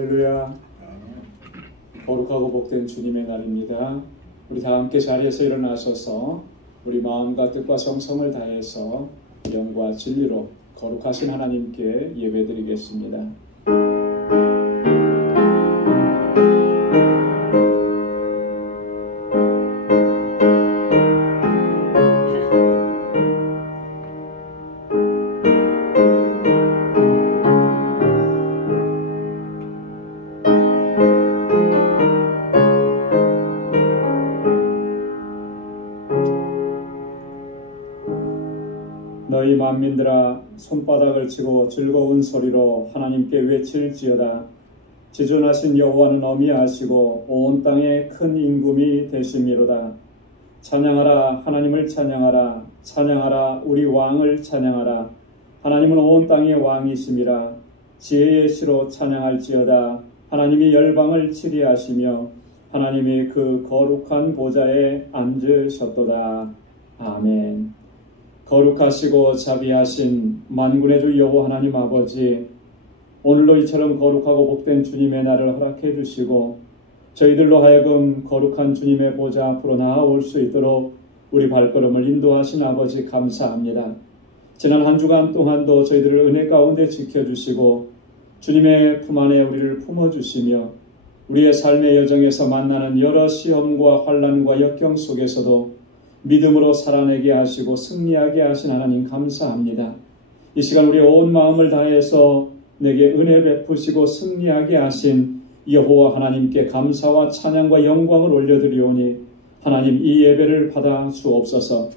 할렐루야. 거룩하고 복된 주님의 날입니다. 우리 다 함께 자리에서 일어나셔서 우리 마음과 뜻과 정성을 다해서 영과 진리로 거룩하신 하나님께 예배드리겠습니다. 너희 만민들아 손바닥을 치고 즐거운 소리로 하나님께 외칠지어다. 지존하신 여호와는 어미하시고 온 땅에 큰 임금이 되심이로다. 찬양하라, 하나님을 찬양하라. 찬양하라, 우리 왕을 찬양하라. 하나님은 온 땅의 왕이심이라. 지혜의 시로 찬양할지어다. 하나님이 열방을 치리하시며 하나님이 그 거룩한 보좌에 앉으셨도다. 아멘. 거룩하시고 자비하신 만군의 주 여호와 하나님 아버지, 오늘도 이처럼 거룩하고 복된 주님의 날을 허락해 주시고 저희들로 하여금 거룩한 주님의 보좌 앞으로 나아올 수 있도록 우리 발걸음을 인도하신 아버지 감사합니다. 지난 한 주간 동안도 저희들을 은혜 가운데 지켜주시고 주님의 품 안에 우리를 품어주시며 우리의 삶의 여정에서 만나는 여러 시험과 환난과 역경 속에서도 믿음으로 살아내게 하시고 승리하게 하신 하나님 감사합니다. 이 시간 우리의 온 마음을 다해서 내게 은혜 베푸시고 승리하게 하신 여호와 하나님께 감사와 찬양과 영광을 올려드리오니 하나님 이 예배를 받아 주옵소서.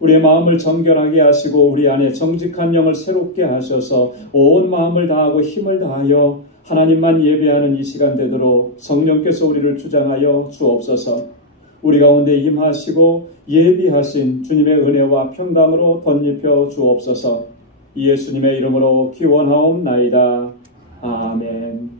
우리의 마음을 정결하게 하시고 우리 안에 정직한 영을 새롭게 하셔서 온 마음을 다하고 힘을 다하여 하나님만 예배하는 이 시간 되도록 성령께서 우리를 주장하여 주옵소서. 우리 가운데 임하시고 예비하신 주님의 은혜와 평강으로 덧입혀 주옵소서. 예수님의 이름으로 기원하옵나이다. 아멘.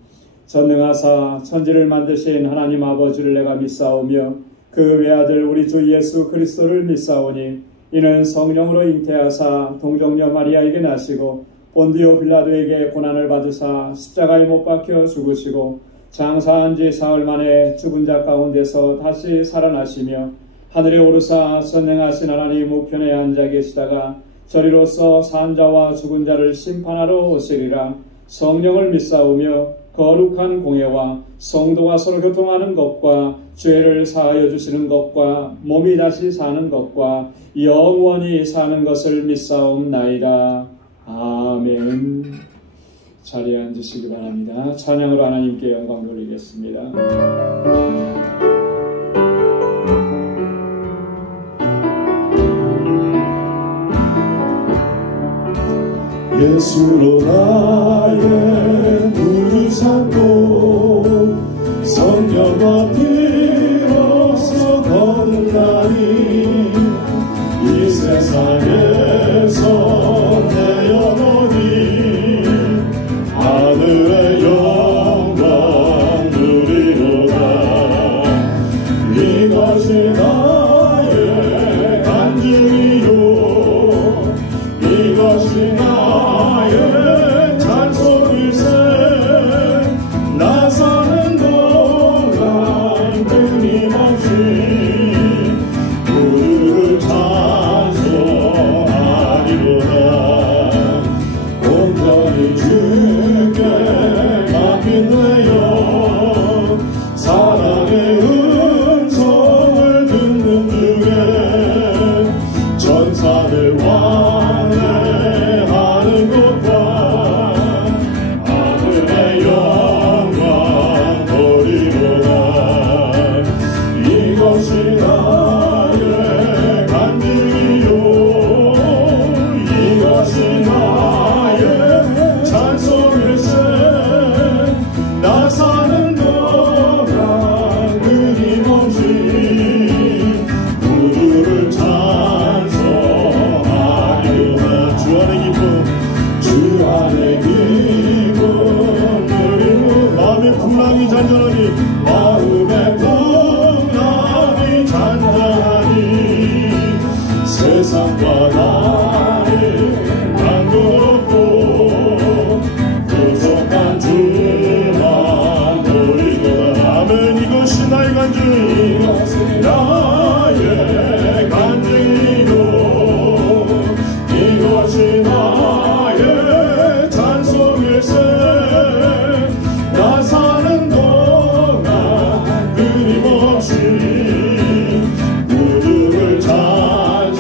전능하사 천지를 만드신 하나님 아버지를 내가 믿사오며 그 외아들 우리 주 예수 그리스도를 믿사오니 이는 성령으로 잉태하사 동정녀 마리아에게 나시고 본디오 빌라도에게 고난을 받으사 십자가에 못 박혀 죽으시고 장사한 지 사흘 만에 죽은 자 가운데서 다시 살아나시며 하늘에 오르사 선행하신 하나님 우편에 앉아 계시다가 저리로서 산자와 죽은 자를 심판하러 오시리라. 성령을 믿사오며 거룩한 공예와 성도가 서로 교통하는 것과 죄를 사하여 주시는 것과 몸이 다시 사는 것과 영원히 사는 것을 믿사옵나이다. 아멘. 자리에 앉으시기 바랍니다. 찬양으로 하나님께 영광 돌리겠습니다. 예수로 나의 무릎 삼고 성령과 비로소 거듭나니 이 세상에서 내 영혼이 하늘의 영광 누리로다. 이것이 나의 간증이요 이것이 나의 찬송일세. 나 사는 동안 끊임없이 그를 찬송하리로다. 온전히 주께 맡긴 내 영 사랑의 음성을 듣는 중에 전사들 완회하는 것과 하늘의 영광 돌리로다. 이것이 나의 간증이요 이것이 나의 찬송일세. 나 사는 동안 끊임없이 구주를 찬송하리로다. 주 안의 기쁨 주 안의 기쁨 누리고 마음의 풍랑이 잔잔하니 마음의 풍랑이 잔잔하니 세상과 나를 남겨놓고 구속한 주 나의 간증이요 이것이 나의 찬송일세 나 사는 동안 끊임없이 구주를 찬송하리라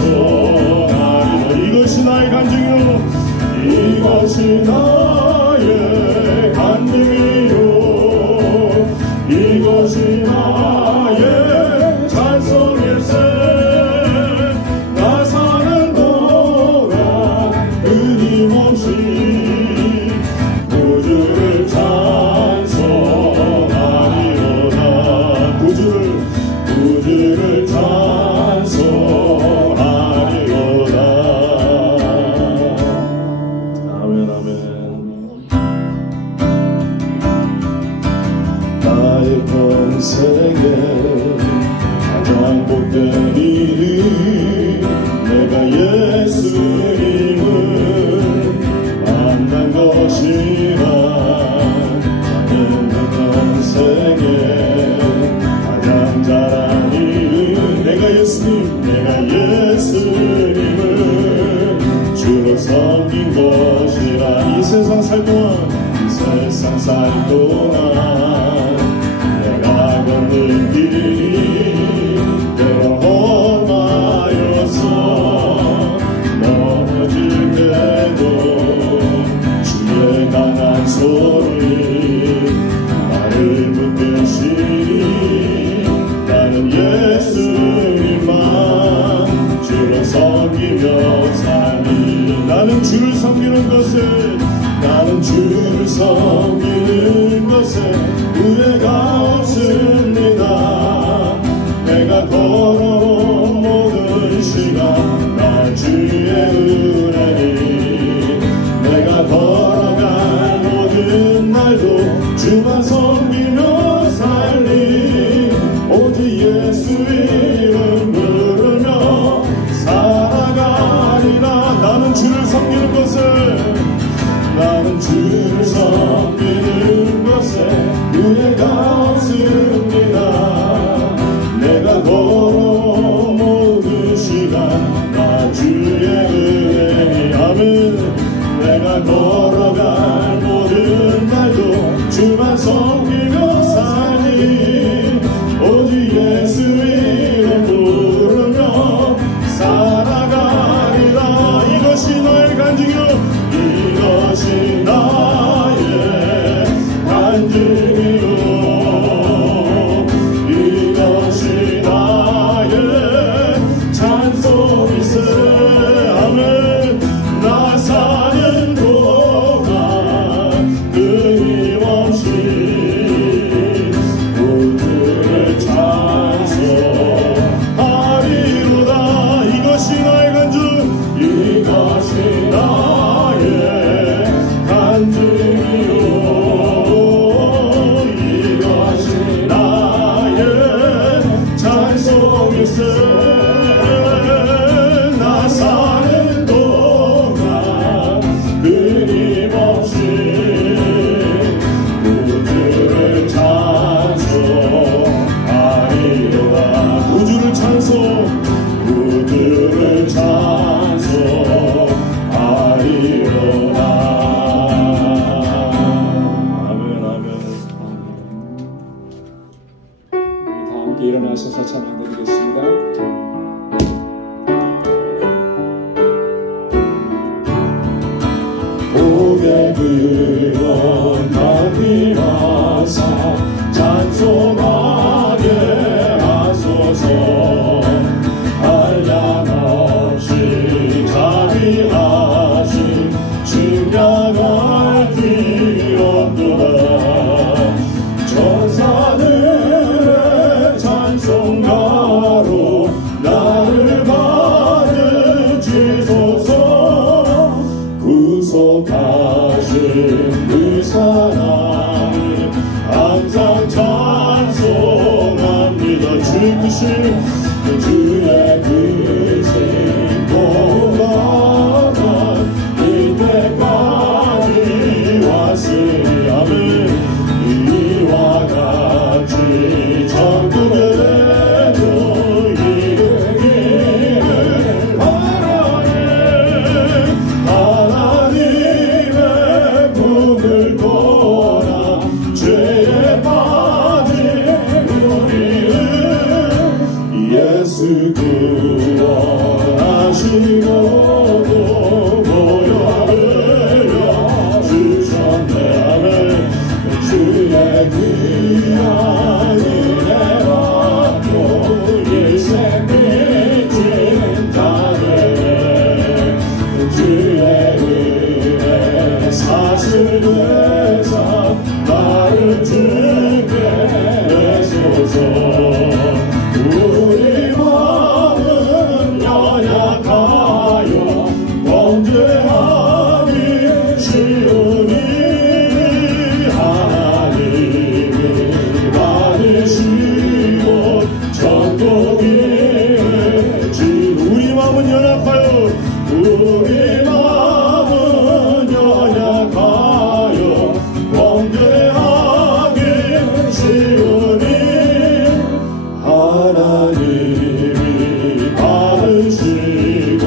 이것이 나의 간증이요 이것이 나의 간증이요 이것이 나의 찬송일세 나 사는 동안 끊임없이 구주를 찬송하리로다 구주를 찬송하리로다 아멘 아멘 나의 평생에 가장 복된 일이 내가 예수님을 만난 것이라 나는 내 평생에 가장 잘한 일은 내가 예수님을 주로 섬긴 것이라 이 세상 살 동안 내가 걷는 길이 때로 험하여서 넘어질 때도 주의 강한 소리 나를 붙드시니 나는 예수님만 주로 섬기며 살리 나는 주를 섬기는 것에 후회가 없습니다 내가 걸어온 모든 시간 날 주의 은혜니 내가 걸어간 모든 날도 주만 섬기며 살리 오직 예수 이름 부르며 살아가리라 나는 주를 섬기는 것에 후회가 없습니다 내가 걸어온 모든 시간 나 주의 은혜니 아멘 내가 걸어갈 모든 날도 주만 섬기며 살리 오직 예수 이름 부르며 살아가리라 이것이 나의 간증이요 이것이 나의 간증이요 이것이 나의 찬송일세 아멘 나 사는 동안 끊임없이 구주를 찬송하리로다 이것이 나의 간증 이것이 나의 간증이요 이것이 나의 찬송일세 나 사는 동안 끊임없이 구주를 찬송하리로다 구주를 찬송하리로다 아멘 아멘 우리 다 함께 일어나셔서 찬양드리겠습니다. 고객을 원하사 찬송하게 하소서 한량없이 자비하신 충격할 필요없도다 천사들의 찬송가로 나를 받으시소서 구속하신 그 사랑을 항상 찬송합니다 주의 크신 주의 크신 고난은 이때까지 왔으니 아멘 이와 같이 천국에도 하시고도 모여하여 주셨네. 아멘. 주의 귀한 은혜 받고 일생 빚진 자들 주의 은혜 사슬되사 나를 주께 내소서. 우리 마음은 연약하여 범죄하기 쉬우니 하나님이 받으시고 천국에 우리 마음은 연약하여 우리 마음은 연약하여 범죄하기 쉬우니 하나님이 받으시고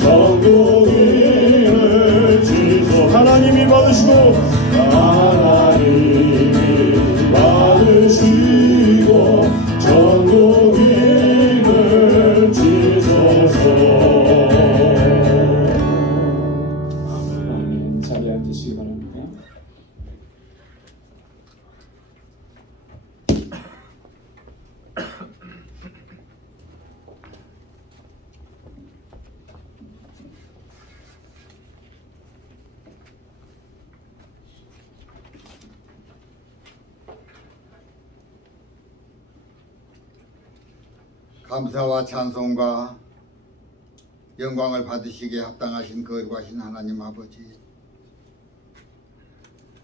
천국을 지소. 하나님이 받으시고 하나님이 받으시고 천국을 지소서. 아멘. 자리에 앉으시기 바랍니다. 감사와 찬송과 영광을 받으시기에 합당하신 거룩하신 하나님 아버지,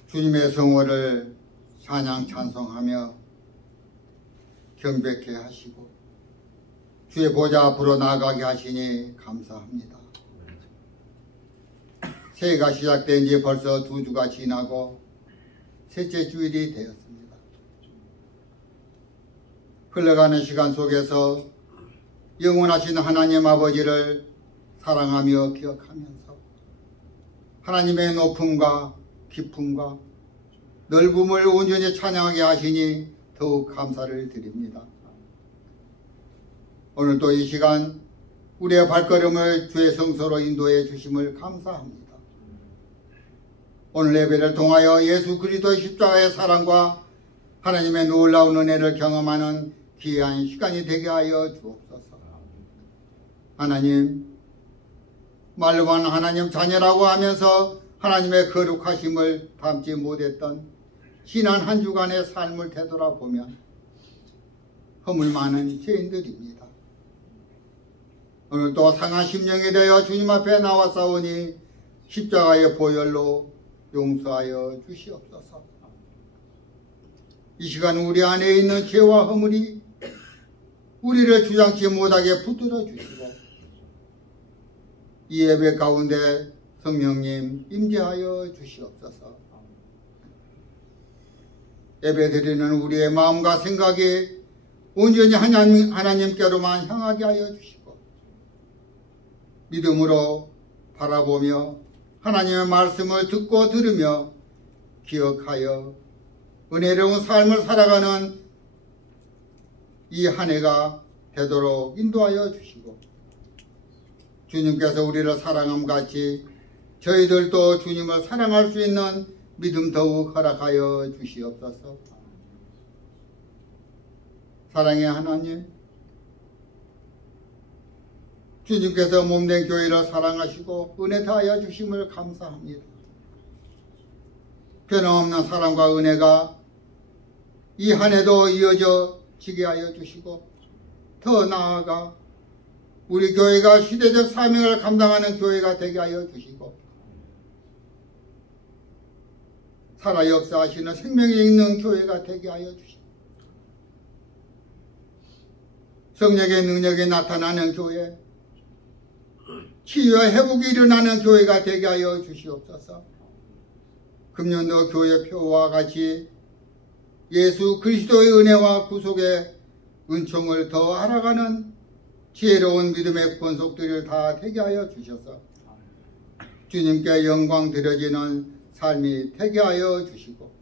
주님의 성호를 찬양 찬송하며 경배케 하시고 주의 보좌 앞으로 나아가게 하시니 감사합니다. 새해가 시작된 지 벌써 2주가 지나고 셋째 주일이 되었습니다. 흘러가는 시간 속에서 영원하신 하나님 아버지를 사랑하며 기억하면서 하나님의 높음과 깊음과 넓음을 온전히 찬양하게 하시니 더욱 감사를 드립니다. 오늘도 이 시간 우리의 발걸음을 주의 성소로 인도해 주심을 감사합니다. 오늘 예배를 통하여 예수 그리스도의 십자가의 사랑과 하나님의 놀라운 은혜를 경험하는 귀한 시간이 되게 하여 주옵소서. 하나님, 말로만 하나님 자녀라고 하면서 하나님의 거룩하심을 담지 못했던 지난 한 주간의 삶을 되돌아보면 허물 많은 죄인들입니다. 오늘도 상한 심령이 되어 주님 앞에 나와싸우니 십자가의 보혈로 용서하여 주시옵소서. 이 시간 우리 안에 있는 죄와 허물이 우리를 주장치 못하게 붙들어 주시고 이 예배 가운데 성령님 임재하여 주시옵소서. 예배 드리는 우리의 마음과 생각이 온전히 하나님께로만 향하게 하여 주시고 믿음으로 바라보며 하나님의 말씀을 듣고 들으며 기억하여 은혜로운 삶을 살아가는 이 한 해가 되도록 인도하여 주시고 주님께서 우리를 사랑함 같이 저희들도 주님을 사랑할 수 있는 믿음 더욱 허락하여 주시옵소서. 사랑의 하나님, 주님께서 몸된 교회를 사랑하시고 은혜 다하여 주심을 감사합니다. 변함없는 사랑과 은혜가 이 한 해도 이어져 지게 하여 주시고 더 나아가 우리 교회가 시대적 사명을 감당하는 교회가 되게 하여 주시고 살아 역사하시는 생명이 있는 교회가 되게 하여 주시고 성령의 능력이 나타나는 교회, 치유와 회복이 일어나는 교회가 되게 하여 주시옵소서. 금년도 교회 표와 같이 예수 그리스도의 은혜와 구속의 은총을 더 알아가는 지혜로운 믿음의 권속들을 다 되게 하여 주셔서 주님께 영광 드려지는 삶이 되게 하여 주시고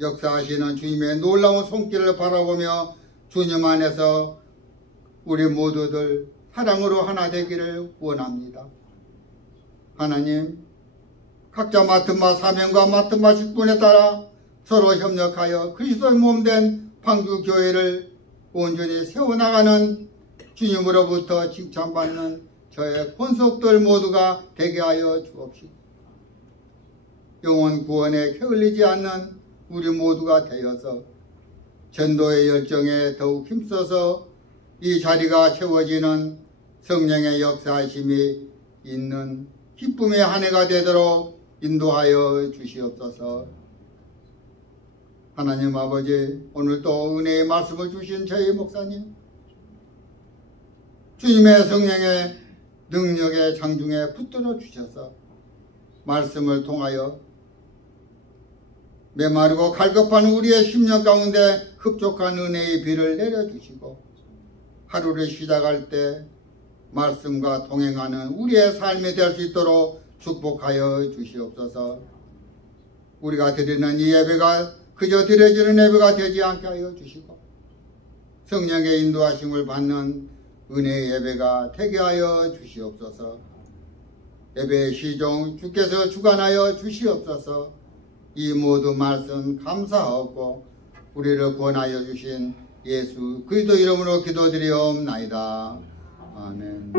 역사하시는 주님의 놀라운 손길을 바라보며 주님 안에서 우리 모두들 사랑으로 하나 되기를 원합니다. 하나님, 각자 맡은 바 사명과 맡은 바 직분에 따라 서로 협력하여 그리스도의 몸된 방주교회를 온전히 세워나가는 주님으로부터 칭찬받는 저의 권속들 모두가 되게 하여 주옵시고, 영혼 구원에 게을리지 않는 우리 모두가 되어서 전도의 열정에 더욱 힘써서 이 자리가 채워지는 성령의 역사하심이 있는 기쁨의 한 해가 되도록 인도하여 주시옵소서. 하나님 아버지, 오늘 또 은혜의 말씀을 주신 저희 목사님, 주님의 성령의 능력의 장중에 붙들어 주셔서 말씀을 통하여 메마르고 갈급한 우리의 심령 가운데 흡족한 은혜의 비를 내려주시고, 하루를 시작할 때 말씀과 동행하는 우리의 삶이 될 수 있도록 축복하여 주시옵소서. 우리가 드리는 이 예배가 그저 드려지는 예배가 되지 않게 하여 주시고, 성령의 인도하심을 받는 은혜의 예배가 되게 하여 주시옵소서. 예배의 시종 주께서 주관하여 주시옵소서. 이 모든 말씀 감사하고 우리를 구원하여 주신 예수 그리스도 이름으로 기도드리옵나이다. 아멘.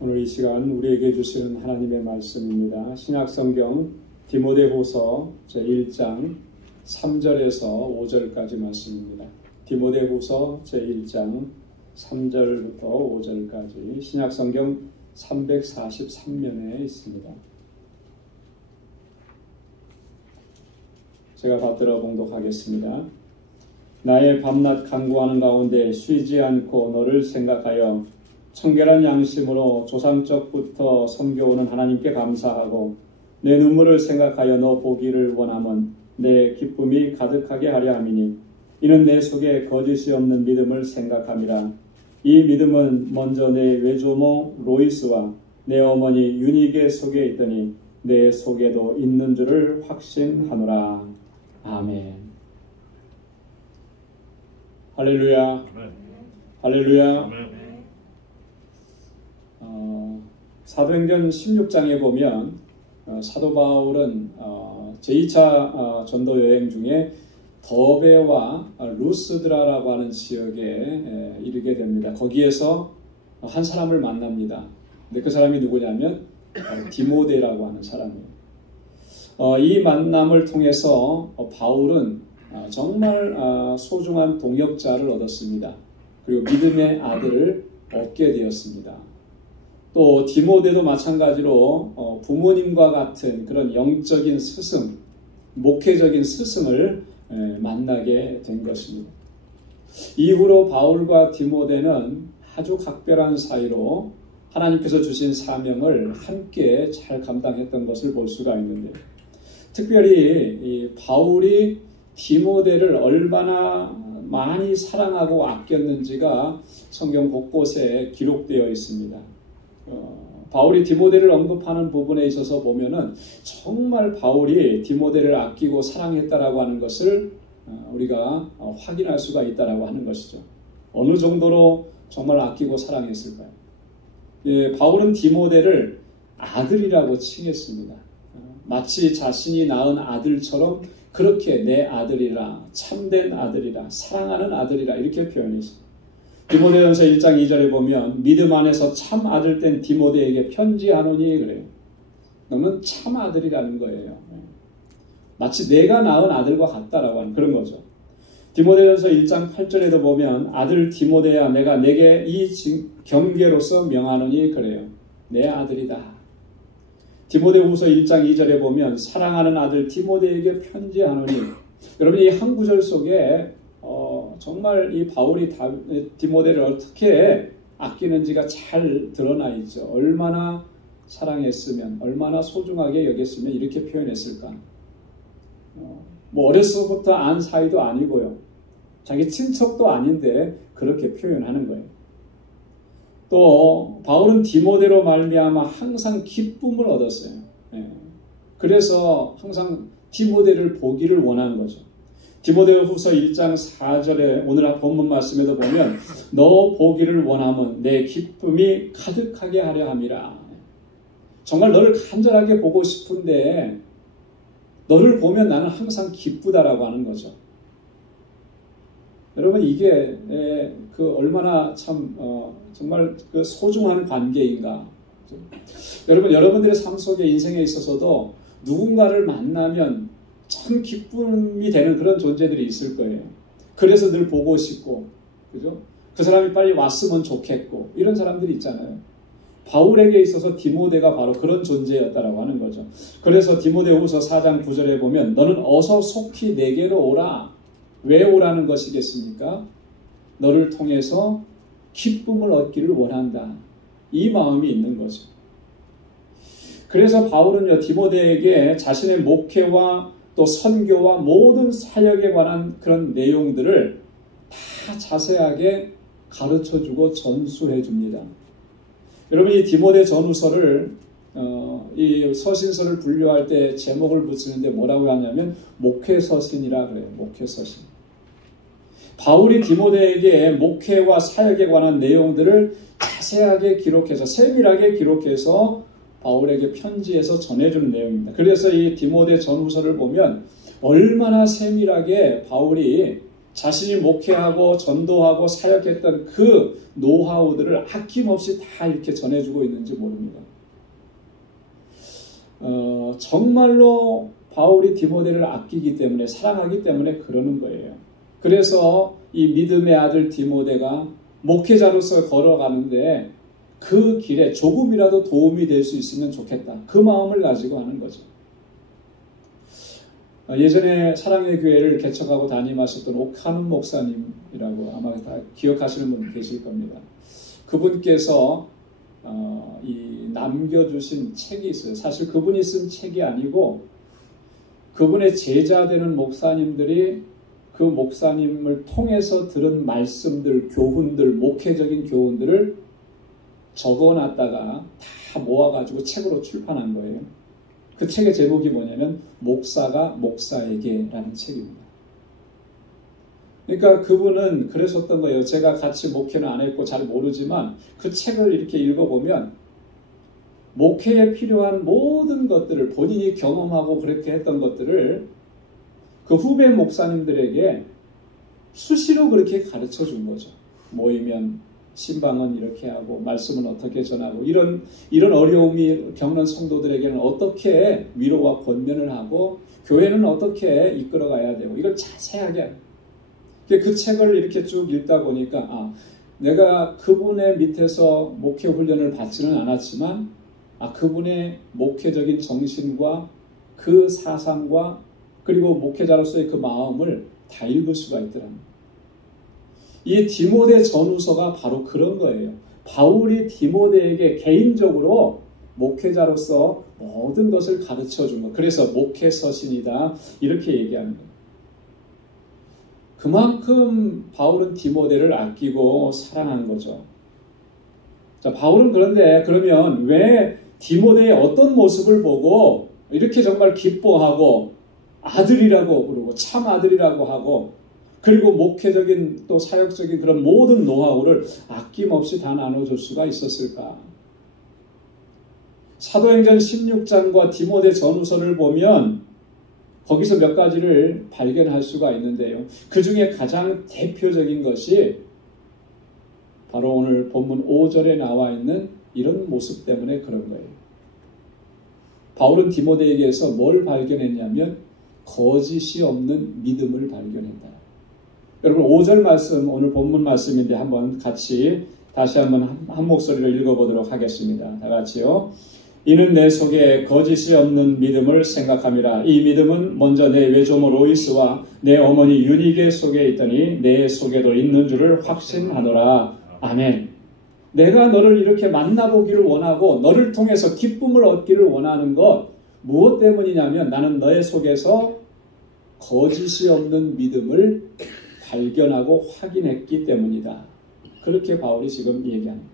오늘 이 시간 우리에게 주시는 하나님의 말씀입니다. 신약성경 디모데후서 제1장 3절에서 5절까지 말씀입니다. 디모데후서 제1장 3절부터 5절까지 신약성경 343면에 있습니다. 제가 받들어 봉독하겠습니다. 나의 밤낮 간구하는 가운데 쉬지 않고 너를 생각하여 청결한 양심으로 조상적부터 섬겨오는 하나님께 감사하고 내 눈물을 생각하여 너 보기를 원함은 내 기쁨이 가득하게 하려 함이니 이는 내 속에 거짓이 없는 믿음을 생각함이라. 이 믿음은 먼저 내 외조모 로이스와 내 어머니 유니게 속에 있더니 내 속에도 있는 줄을 확신하노라. 아멘. 할렐루야. 할렐루야. 아멘. 사도행전 16장에 보면 사도 바울은 제2차 전도 여행 중에 더베와 루스드라라고 하는 지역에 이르게 됩니다. 거기에서 한 사람을 만납니다. 근데 그 사람이 누구냐면 디모데라고 하는 사람이에요. 이 만남을 통해서 바울은 정말 소중한 동역자를 얻었습니다. 그리고 믿음의 아들을 얻게 되었습니다. 또 디모데도 마찬가지로 부모님과 같은 그런 영적인 스승, 목회적인 스승을 만나게 된 것입니다. 이후로 바울과 디모데는 아주 각별한 사이로 하나님께서 주신 사명을 함께 잘 감당했던 것을 볼 수가 있는데, 특별히 이 바울이 디모데를 얼마나 많이 사랑하고 아꼈는지가 성경 곳곳에 기록되어 있습니다. 바울이 디모데를 언급하는 부분에 있어서 보면은 정말 바울이 디모데를 아끼고 사랑했다라고 하는 것을 우리가 확인할 수가 있다라고 하는 것이죠. 어느 정도로 정말 아끼고 사랑했을까요? 바울은 디모데를 아들이라고 칭했습니다. 마치 자신이 낳은 아들처럼 그렇게 내 아들이라, 참된 아들이라, 사랑하는 아들이라 이렇게 표현했습니다. 디모데전서 1장 2절에 보면 믿음 안에서 참 아들 된 디모데에게 편지하노니 그래요. 너는 참 아들이라는 거예요. 마치 내가 낳은 아들과 같다라고 하는 그런 거죠. 디모데전서 1장 8절에도 보면 아들 디모데야 내가 내게 이 경계로서 명하노니 그래요. 내 아들이다. 디모데후서 1장 2절에 보면 사랑하는 아들 디모데에게 편지하노니, 여러분 이 한 구절 속에 정말 이 바울이 디모데를 어떻게 아끼는지가 잘 드러나 있죠. 얼마나 사랑했으면, 얼마나 소중하게 여겼으면 이렇게 표현했을까? 뭐 어려서부터 안 사이도 아니고요. 자기 친척도 아닌데 그렇게 표현하는 거예요. 또 바울은 디모데로 말미암아 항상 기쁨을 얻었어요. 그래서 항상 디모데를 보기를 원한 거죠. 디모데후서 1장 4절에 오늘 본문 말씀에도 보면 너 보기를 원하면 내 기쁨이 가득하게 하려 함이라. 정말 너를 간절하게 보고 싶은데 너를 보면 나는 항상 기쁘다라고 하는 거죠. 여러분 이게 그 얼마나 참 정말 그 소중한 관계인가. 여러분 여러분들의 삶 속에 인생에 있어서도 누군가를 만나면 참 기쁨이 되는 그런 존재들이 있을 거예요. 그래서 늘 보고 싶고, 그죠? 그 사람이 빨리 왔으면 좋겠고 이런 사람들이 있잖아요. 바울에게 있어서 디모데가 바로 그런 존재였다라고 하는 거죠. 그래서 디모데후서 4장 9절에 보면 너는 어서 속히 내게로 오라. 왜 오라는 것이겠습니까? 너를 통해서 기쁨을 얻기를 원한다. 이 마음이 있는 거죠. 그래서 바울은요, 디모데에게 자신의 목회와 또 선교와 모든 사역에 관한 그런 내용들을 다 자세하게 가르쳐주고 전수해 줍니다. 여러분 이 디모데 전후서를 이 서신서를 분류할 때 제목을 붙이는데 뭐라고 하냐면 목회서신이라 그래요. 목회서신. 바울이 디모데에게 목회와 사역에 관한 내용들을 자세하게 기록해서 세밀하게 기록해서 바울에게 편지에서 전해주는 내용입니다. 그래서 이 디모데 전후서를 보면 얼마나 세밀하게 바울이 자신이 목회하고 전도하고 사역했던 그 노하우들을 아낌없이 다 이렇게 전해주고 있는지 모릅니다. 정말로 바울이 디모데를 아끼기 때문에 사랑하기 때문에 그러는 거예요. 그래서 이 믿음의 아들 디모데가 목회자로서 걸어가는데 그 길에 조금이라도 도움이 될 수 있으면 좋겠다. 그 마음을 가지고 하는 거죠. 예전에 사랑의 교회를 개척하고 담임하셨던 옥한훈 목사님이라고 아마 다 기억하시는 분 계실 겁니다. 그분께서 이 남겨주신 책이 있어요. 사실 그분이 쓴 책이 아니고 그분의 제자 되는 목사님들이 그 목사님을 통해서 들은 말씀들, 교훈들, 목회적인 교훈들을 적어놨다가 다 모아가지고 책으로 출판한 거예요. 그 책의 제목이 뭐냐면 목사가 목사에게 라는 책입니다. 그러니까 그분은 그랬었던 거예요. 제가 같이 목회는 안 했고 잘 모르지만 그 책을 이렇게 읽어보면 목회에 필요한 모든 것들을 본인이 경험하고 그렇게 했던 것들을 그 후배 목사님들에게 수시로 그렇게 가르쳐 준 거죠. 모이면 신방은 이렇게 하고 말씀은 어떻게 전하고 이런 어려움이 겪는 성도들에게는 어떻게 위로와 권면을 하고 교회는 어떻게 이끌어가야 되고 이걸 자세하게 그 책을 이렇게 쭉 읽다 보니까 내가 그분의 밑에서 목회 훈련을 받지는 않았지만 그분의 목회적인 정신과 그 사상과 그리고 목회자로서의 그 마음을 다 읽을 수가 있더랍니다. 이 디모데 전후서가 바로 그런 거예요. 바울이 디모데에게 개인적으로 목회자로서 모든 것을 가르쳐준 것. 그래서 목회서신이다. 이렇게 얘기하는 거예요. 그만큼 바울은 디모데를 아끼고 사랑한 거죠. 자, 바울은 그러면 왜 디모데의 어떤 모습을 보고 이렇게 정말 기뻐하고 아들이라고 부르고 참 아들이라고 하고 그리고 목회적인 또 사역적인 그런 모든 노하우를 아낌없이 다 나눠줄 수가 있었을까? 사도행전 16장과 디모데 전후서를 보면 거기서 몇 가지를 발견할 수가 있는데요. 그 중에 가장 대표적인 것이 바로 오늘 본문 5절에 나와 있는 이런 모습 때문에 그런 거예요. 바울은 디모데에게서 뭘 발견했냐면 거짓이 없는 믿음을 발견했다. 여러분 5절 말씀 오늘 본문 말씀인데 한번 같이 다시 한번 한 목소리로 읽어보도록 하겠습니다. 다 같이요. 이는 내 속에 거짓이 없는 믿음을 생각함이라. 이 믿음은 먼저 내 외조모 로이스와 내 어머니 유니게 속에 있더니 내 속에도 있는 줄을 확신하노라. 아멘. 내가 너를 이렇게 만나보기를 원하고 너를 통해서 기쁨을 얻기를 원하는 것 무엇 때문이냐면 나는 너의 속에서 거짓이 없는 믿음을 발견하고 확인했기 때문이다. 그렇게 바울이 지금 얘기합니다.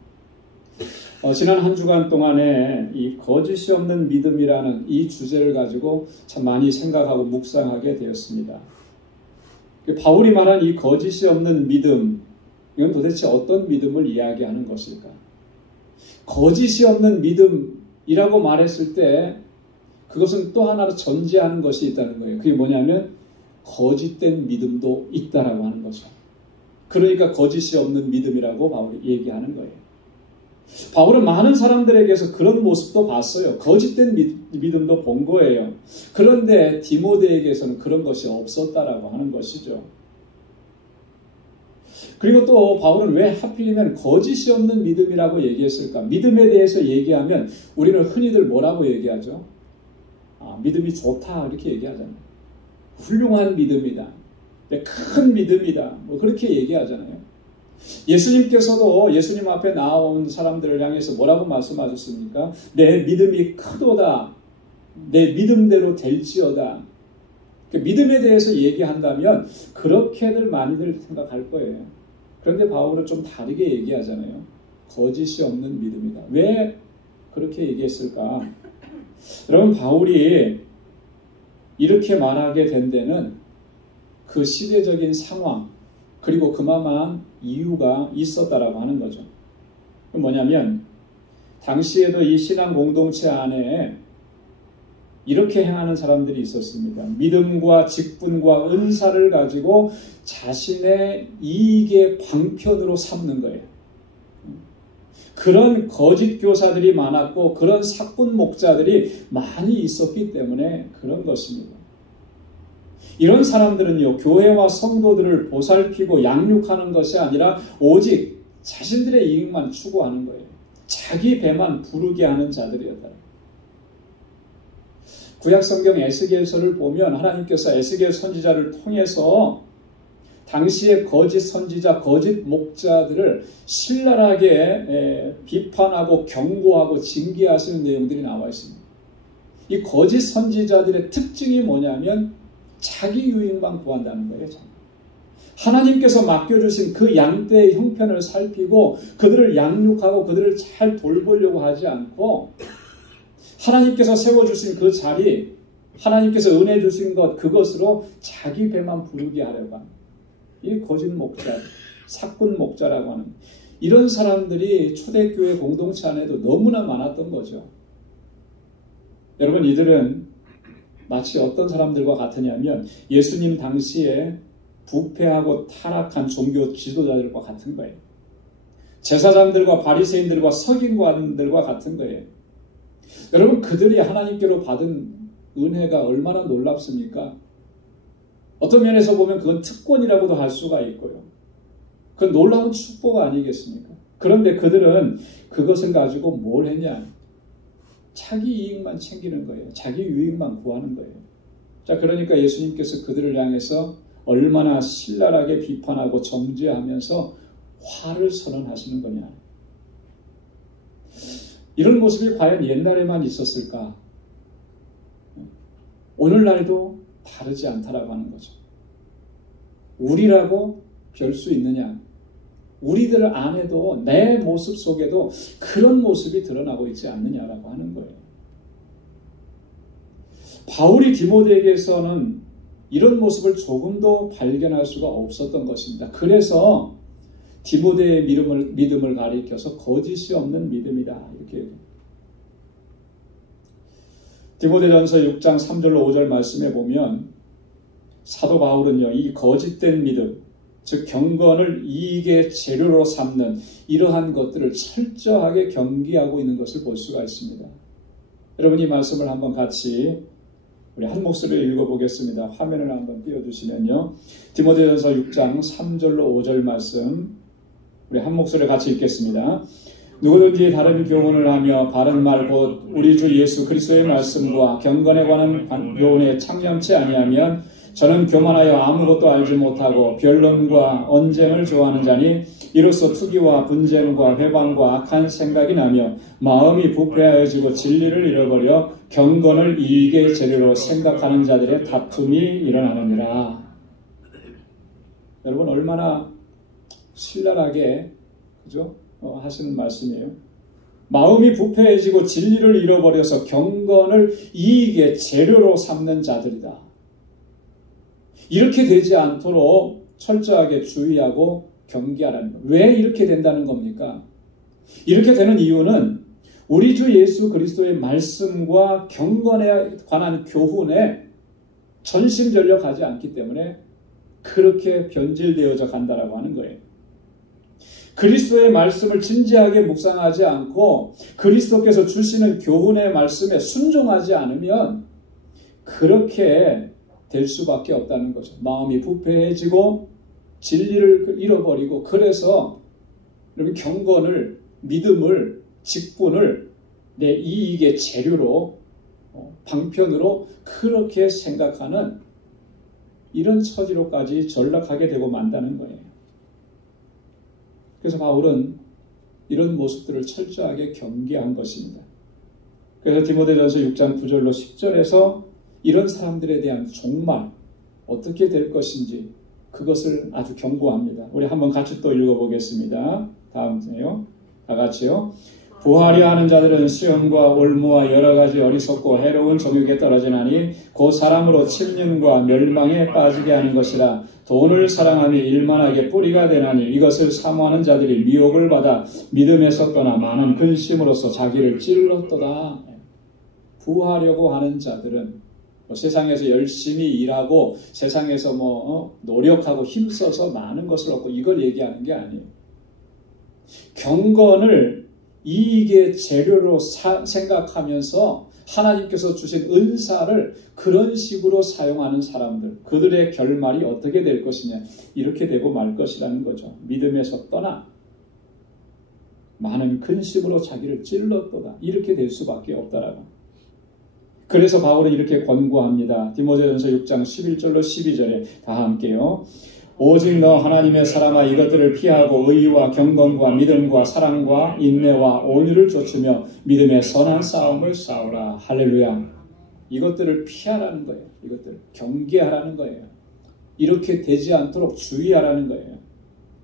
지난 한 주간 동안에 이 거짓이 없는 믿음이라는 이 주제를 가지고 참 많이 생각하고 묵상하게 되었습니다. 바울이 말한 이 거짓이 없는 믿음, 이건 도대체 어떤 믿음을 이야기하는 것일까? 거짓이 없는 믿음이라고 말했을 때 그것은 또 하나로 전제하는 것이 있다는 거예요. 그게 뭐냐면 거짓된 믿음도 있다라고 하는 거죠. 그러니까 거짓이 없는 믿음이라고 바울이 얘기하는 거예요. 바울은 많은 사람들에게서 그런 모습도 봤어요. 거짓된 믿음도 본 거예요. 그런데 디모데에게서는 그런 것이 없었다라고 하는 것이죠. 그리고 또 바울은 왜 하필이면 거짓이 없는 믿음이라고 얘기했을까? 믿음에 대해서 얘기하면 우리는 흔히들 뭐라고 얘기하죠? 믿음이 좋다 이렇게 얘기하잖아요. 훌륭한 믿음이다. 큰 믿음이다. 뭐 그렇게 얘기하잖아요. 예수님께서도 예수님 앞에 나온 사람들을 향해서 뭐라고 말씀하셨습니까? 내 믿음이 크도다. 내 믿음대로 될지어다. 믿음에 대해서 얘기한다면 그렇게들 많이들 생각할 거예요. 그런데 바울은 좀 다르게 얘기하잖아요. 거짓이 없는 믿음이다. 왜 그렇게 얘기했을까? 여러분, 바울이 이렇게 말하게 된 데는 그 시대적인 상황 그리고 그만한 이유가 있었다라고 하는 거죠. 뭐냐면 당시에도 이 신앙 공동체 안에 이렇게 행하는 사람들이 있었습니다. 믿음과 직분과 은사를 가지고 자신의 이익의 방편으로 삼는 거예요. 그런 거짓 교사들이 많았고 그런 사꾼 목자들이 많이 있었기 때문에 그런 것입니다. 이런 사람들은요, 교회와 성도들을 보살피고 양육하는 것이 아니라 오직 자신들의 이익만 추구하는 거예요. 자기 배만 부르게 하는 자들이었다. 구약성경 에스겔서를 보면 하나님께서 에스겔 선지자를 통해서 당시의 거짓 선지자, 거짓 목자들을 신랄하게 비판하고 경고하고 징계하시는 내용들이 나와 있습니다. 이 거짓 선지자들의 특징이 뭐냐면 자기 유익만 구한다는 거예요. 하나님께서 맡겨주신 그 양떼의 형편을 살피고 그들을 양육하고 그들을 잘 돌보려고 하지 않고 하나님께서 세워주신 그 자리, 하나님께서 은혜 주신 것, 그것으로 자기 배만 부르게 하려고 합니다. 이 거짓 목자, 사꾼 목자라고 하는 이런 사람들이 초대교회 공동체 안에도 너무나 많았던 거죠. 여러분, 이들은 마치 어떤 사람들과 같으냐면 예수님 당시에 부패하고 타락한 종교 지도자들과 같은 거예요. 제사장들과 바리새인들과 서기관들과 같은 거예요. 여러분, 그들이 하나님께로 받은 은혜가 얼마나 놀랍습니까? 어떤 면에서 보면 그건 특권이라고도 할 수가 있고요. 그건 놀라운 축복 아니겠습니까? 그런데 그들은 그것을 가지고 뭘 했냐? 자기 이익만 챙기는 거예요. 자기 유익만 구하는 거예요. 자, 그러니까 예수님께서 그들을 향해서 얼마나 신랄하게 비판하고 정죄하면서 화를 선언하시는 거냐. 이런 모습이 과연 옛날에만 있었을까? 오늘날도 다르지 않다라고 하는 거죠. 우리라고 별 수 있느냐? 우리들 안에도 내 모습 속에도 그런 모습이 드러나고 있지 않느냐라고 하는 거예요. 바울이 디모데에게서는 이런 모습을 조금도 발견할 수가 없었던 것입니다. 그래서 디모데의 믿음을 가리켜서 거짓이 없는 믿음이다 이렇게 얘기합니다. 디모데전서 6장 3절로 5절 말씀에 보면 사도 바울은요, 이 거짓된 믿음, 즉 경건을 이익의 재료로 삼는 이러한 것들을 철저하게 경계하고 있는 것을 볼 수가 있습니다. 여러분, 이 말씀을 한번 같이 우리 한 목소리로 읽어보겠습니다. 화면을 한번 띄워주시면요. 디모데전서 6장 3절로 5절 말씀 우리 한 목소리로 같이 읽겠습니다. 누구든지 다른 교훈을 하며 바른 말 곧 우리 주 예수 그리스도의 말씀과 경건에 관한 교훈에 창념치 아니하면 저는 교만하여 아무것도 알지 못하고 변론과 언쟁을 좋아하는 자니 이로써 투기와 분쟁과 회방과 악한 생각이 나며 마음이 부패하여지고 진리를 잃어버려 경건을 이익의 재료로 생각하는 자들의 다툼이 일어나느니라. 여러분 얼마나 신랄하게 그죠? 하시는 말씀이에요. 마음이 부패해지고 진리를 잃어버려서 경건을 이익의 재료로 삼는 자들이다. 이렇게 되지 않도록 철저하게 주의하고 경계하라는 거예요. 왜 이렇게 된다는 겁니까? 이렇게 되는 이유는 우리 주 예수 그리스도의 말씀과 경건에 관한 교훈에 전심전력하지 않기 때문에 그렇게 변질되어져 간다라고 하는 거예요. 그리스도의 말씀을 진지하게 묵상하지 않고 그리스도께서 주시는 교훈의 말씀에 순종하지 않으면 그렇게 될 수밖에 없다는 거죠. 마음이 부패해지고 진리를 잃어버리고 그래서 여러분 경건을, 믿음을, 직분을 내 이익의 재료로 방편으로 그렇게 생각하는 이런 처지로까지 전락하게 되고 만다는 거예요. 그래서 바울은 이런 모습들을 철저하게 경계한 것입니다. 그래서 디모데전서 6장 9절로 10절에서 이런 사람들에 대한 종말, 어떻게 될 것인지 그것을 아주 경고합니다. 우리 한번 같이 또 읽어보겠습니다. 다음에요. 다 같이요. 부하려 하는 자들은 수염과 올무와 여러 가지 어리석고 해로운 정욕에 떨어지나니 곧 사람으로 침륜과 멸망에 빠지게 하는 것이라. 돈을 사랑하며 일만하게 뿌리가 되나니 이것을 사모하는 자들이 미혹을 받아 믿음에서 떠나 많은 근심으로써 자기를 찔렀도다. 부하려고 하는 자들은 세상에서 열심히 일하고 세상에서 노력하고 힘써서 많은 것을 얻고 이걸 얘기하는 게 아니에요. 경건을 이익의 재료로 생각하면서 하나님께서 주신 은사를 그런 식으로 사용하는 사람들, 그들의 결말이 어떻게 될 것이냐, 이렇게 되고 말 것이라는 거죠. 믿음에서 떠나 많은 근심으로 자기를 찔렀도다. 이렇게 될 수밖에 없다라고. 그래서 바울은 이렇게 권고합니다. 디모데전서 6장 11절로 12절에 다 함께요. 오직 너 하나님의 사람아 이것들을 피하고 의와 경건과 믿음과 사랑과 인내와 온유를 좇으며 믿음의 선한 싸움을 싸우라. 할렐루야. 이것들을 피하라는 거예요. 이것들 경계하라는 거예요. 이렇게 되지 않도록 주의하라는 거예요.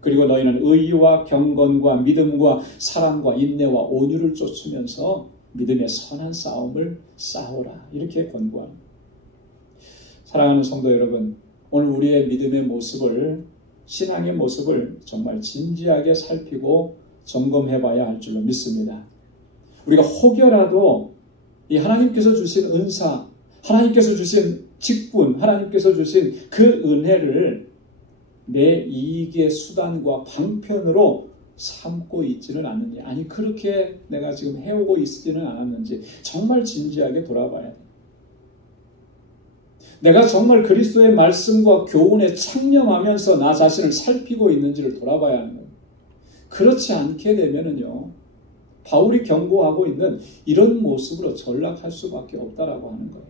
그리고 너희는 의와 경건과 믿음과 사랑과 인내와 온유를 좇으면서 믿음의 선한 싸움을 싸우라. 이렇게 권고합니다. 사랑하는 성도 여러분, 오늘 우리의 믿음의 모습을, 신앙의 모습을 정말 진지하게 살피고 점검해봐야 할 줄로 믿습니다. 우리가 혹여라도 이 하나님께서 주신 은사, 하나님께서 주신 직분, 하나님께서 주신 그 은혜를 내 이익의 수단과 방편으로 삼고 있지는 않느냐, 아니 그렇게 내가 지금 해오고 있지는 않았는지 정말 진지하게 돌아봐야 돼. 내가 정말 그리스도의 말씀과 교훈에 창념하면서 나 자신을 살피고 있는지를 돌아봐야 하는 거예요. 그렇지 않게 되면은요, 바울이 경고하고 있는 이런 모습으로 전락할 수밖에 없다라고 하는 거예요.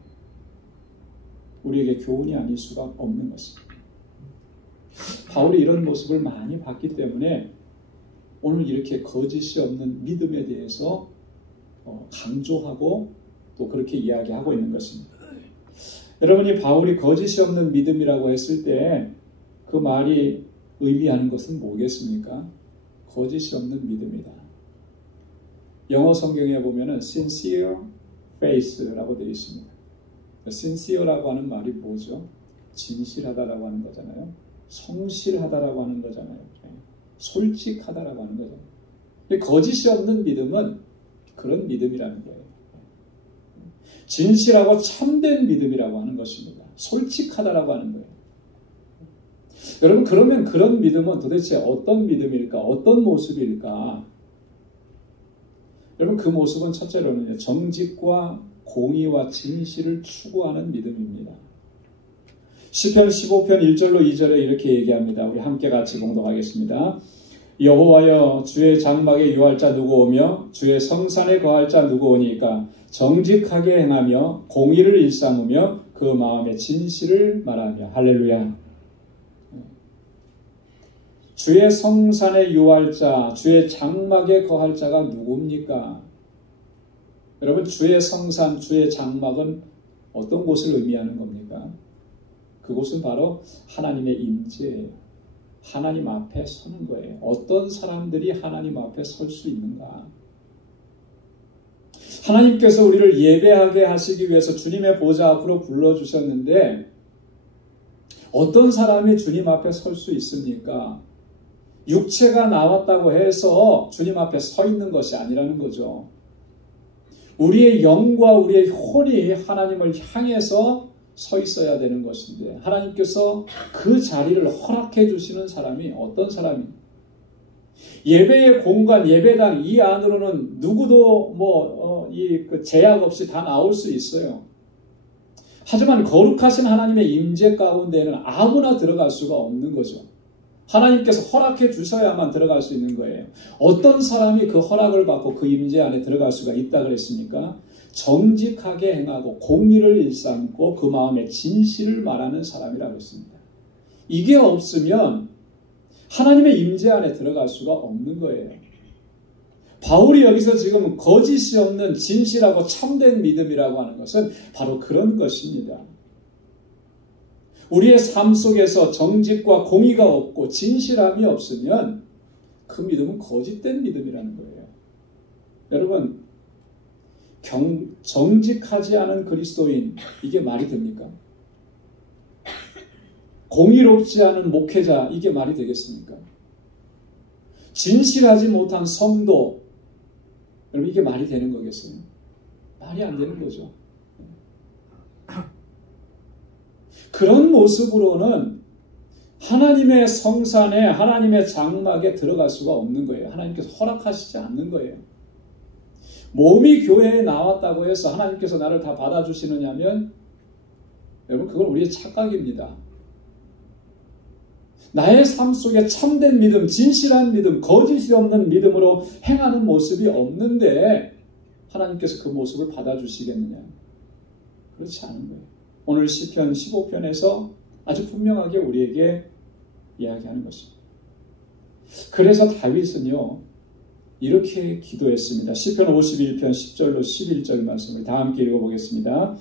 우리에게 교훈이 아닐 수가 없는 것입니다. 바울이 이런 모습을 많이 봤기 때문에 오늘 이렇게 거짓이 없는 믿음에 대해서 강조하고 또 그렇게 이야기하고 있는 것입니다. 여러분이 바울이 거짓이 없는 믿음이라고 했을 때 그 말이 의미하는 것은 뭐겠습니까? 거짓이 없는 믿음이다. 영어 성경에 보면은 sincere faith라고 되어 있습니다. sincere라고 하는 말이 뭐죠? 진실하다라고 하는 거잖아요. 성실하다라고 하는 거잖아요. 솔직하다라고 하는 거잖아요. 근데 거짓이 없는 믿음은 그런 믿음이라는 거예요. 진실하고 참된 믿음이라고 하는 것입니다. 솔직하다라고 하는 거예요. 여러분, 그러면 그런 믿음은 도대체 어떤 믿음일까? 어떤 모습일까? 여러분, 그 모습은 첫째로는 정직과 공의와 진실을 추구하는 믿음입니다. 시편 15편 1절로 2절에 이렇게 얘기합니다. 우리 함께 같이 봉독하겠습니다. 여호와여, 주의 장막에 유할 자 누구 오며 주의 성산에 거할 자 누구 오니까? 정직하게 행하며 공의를 일삼으며 그 마음의 진실을 말하며. 할렐루야. 주의 성산에 유할 자, 주의 장막에 거할 자가 누굽니까? 여러분, 주의 성산, 주의 장막은 어떤 곳을 의미하는 겁니까? 그곳은 바로 하나님의 임재예요. 하나님 앞에 서는 거예요. 어떤 사람들이 하나님 앞에 설 수 있는가? 하나님께서 우리를 예배하게 하시기 위해서 주님의 보좌 앞으로 불러주셨는데 어떤 사람이 주님 앞에 설 수 있습니까? 육체가 나왔다고 해서 주님 앞에 서 있는 것이 아니라는 거죠. 우리의 영과 우리의 혼이 하나님을 향해서 서 있어야 되는 것인데 하나님께서 그 자리를 허락해 주시는 사람이 어떤 사람입니까? 예배의 공간, 예배당 이 안으로는 누구도 그 제약 없이 다 나올 수 있어요. 하지만 거룩하신 하나님의 임재 가운데는 아무나 들어갈 수가 없는 거죠. 하나님께서 허락해 주셔야만 들어갈 수 있는 거예요. 어떤 사람이 그 허락을 받고 그 임재 안에 들어갈 수가 있다 그랬습니까? 정직하게 행하고 공의를 일삼고 그 마음의 진실을 말하는 사람이라고 했습니다. 이게 없으면 하나님의 임재 안에 들어갈 수가 없는 거예요. 바울이 여기서 지금 거짓이 없는 진실하고 참된 믿음이라고 하는 것은 바로 그런 것입니다. 우리의 삶 속에서 정직과 공의가 없고 진실함이 없으면 그 믿음은 거짓된 믿음이라는 거예요. 여러분, 정직하지 않은 그리스도인, 이게 말이 됩니까? 공의롭지 않은 목회자, 이게 말이 되겠습니까? 진실하지 못한 성도, 여러분 이게 말이 되는 거겠어요? 말이 안 되는 거죠. 그런 모습으로는 하나님의 성산에, 하나님의 장막에 들어갈 수가 없는 거예요. 하나님께서 허락하시지 않는 거예요. 몸이 교회에 나왔다고 해서 하나님께서 나를 다 받아주시느냐면 여러분 그건 우리의 착각입니다. 나의 삶 속에 참된 믿음, 진실한 믿음, 거짓이 없는 믿음으로 행하는 모습이 없는데 하나님께서 그 모습을 받아주시겠느냐? 그렇지 않은 거예요. 오늘 시편 15편에서 아주 분명하게 우리에게 이야기하는 것입니다. 그래서 다윗은요 이렇게 기도했습니다. 시편 51편 10절로 11절 말씀을 다 함께 읽어보겠습니다.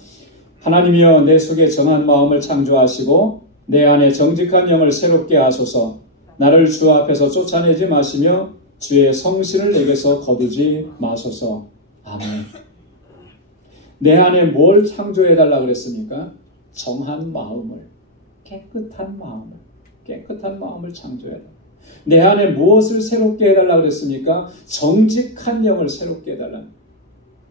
하나님이여 내 속에 정한 마음을 창조하시고 내 안에 정직한 영을 새롭게 하소서. 나를 주 앞에서 쫓아내지 마시며 주의 성신을 내게서 거두지 마소서. 아멘. 내 안에 뭘 창조해달라 그랬습니까? 정한 마음을, 깨끗한 마음을 창조해달라. 내 안에 무엇을 새롭게 해달라 그랬습니까? 정직한 영을 새롭게 해달라.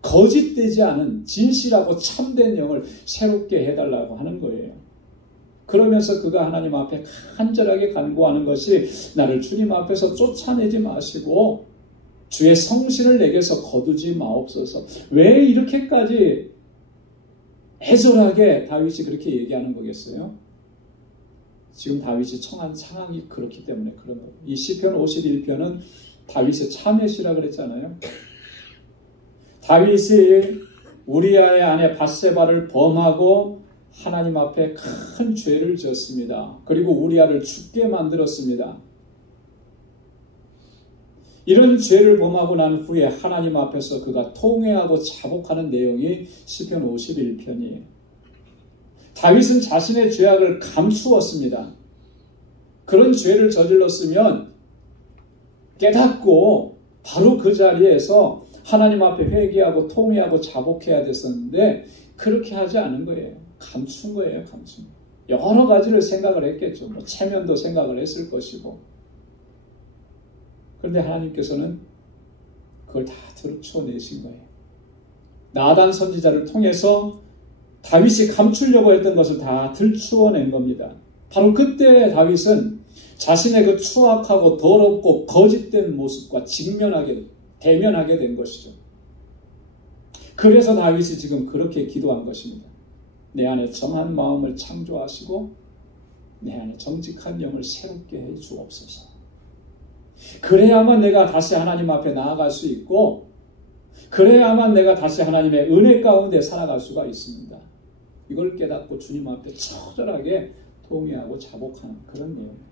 거짓되지 않은 진실하고 참된 영을 새롭게 해달라고 하는 거예요. 그러면서 그가 하나님 앞에 간절하게 간구하는 것이 나를 주님 앞에서 쫓아내지 마시고 주의 성신을 내게서 거두지 마옵소서. 왜 이렇게까지 애절하게 다윗이 그렇게 얘기하는 거겠어요? 지금 다윗이 처한 상황이 그렇기 때문에 그런 거예요. 이 시편 51편은 다윗의 참회시라 그랬잖아요. 다윗이 우리아의 아내 밧세바를 범하고 하나님 앞에 큰 죄를 지었습니다. 그리고 우리아를 죽게 만들었습니다. 이런 죄를 범하고 난 후에 하나님 앞에서 그가 통회하고 자복하는 내용이 시편 51편이에요. 다윗은 자신의 죄악을 감추었습니다. 그런 죄를 저질렀으면 깨닫고 바로 그 자리에서 하나님 앞에 회개하고 통회하고 자복해야 됐었는데 그렇게 하지 않은 거예요. 감춘 거예요. 감춘. 여러 가지를 생각을 했겠죠. 체면도 생각을 했을 것이고. 그런데 하나님께서는 그걸 다 들춰내신 거예요. 나단 선지자를 통해서 다윗이 감추려고 했던 것을 다 들추어낸 겁니다. 바로 그때 다윗은 자신의 그 추악하고 더럽고 거짓된 모습과 대면하게 된 것이죠. 그래서 다윗이 지금 그렇게 기도한 것입니다. 내 안에 정한 마음을 창조하시고 내 안에 정직한 영을 새롭게 해 주옵소서. 그래야만 내가 다시 하나님 앞에 나아갈 수 있고 그래야만 내가 다시 하나님의 은혜 가운데 살아갈 수가 있습니다. 이걸 깨닫고 주님 앞에 처절하게 통회하고 자복하는 그런 내용입니다.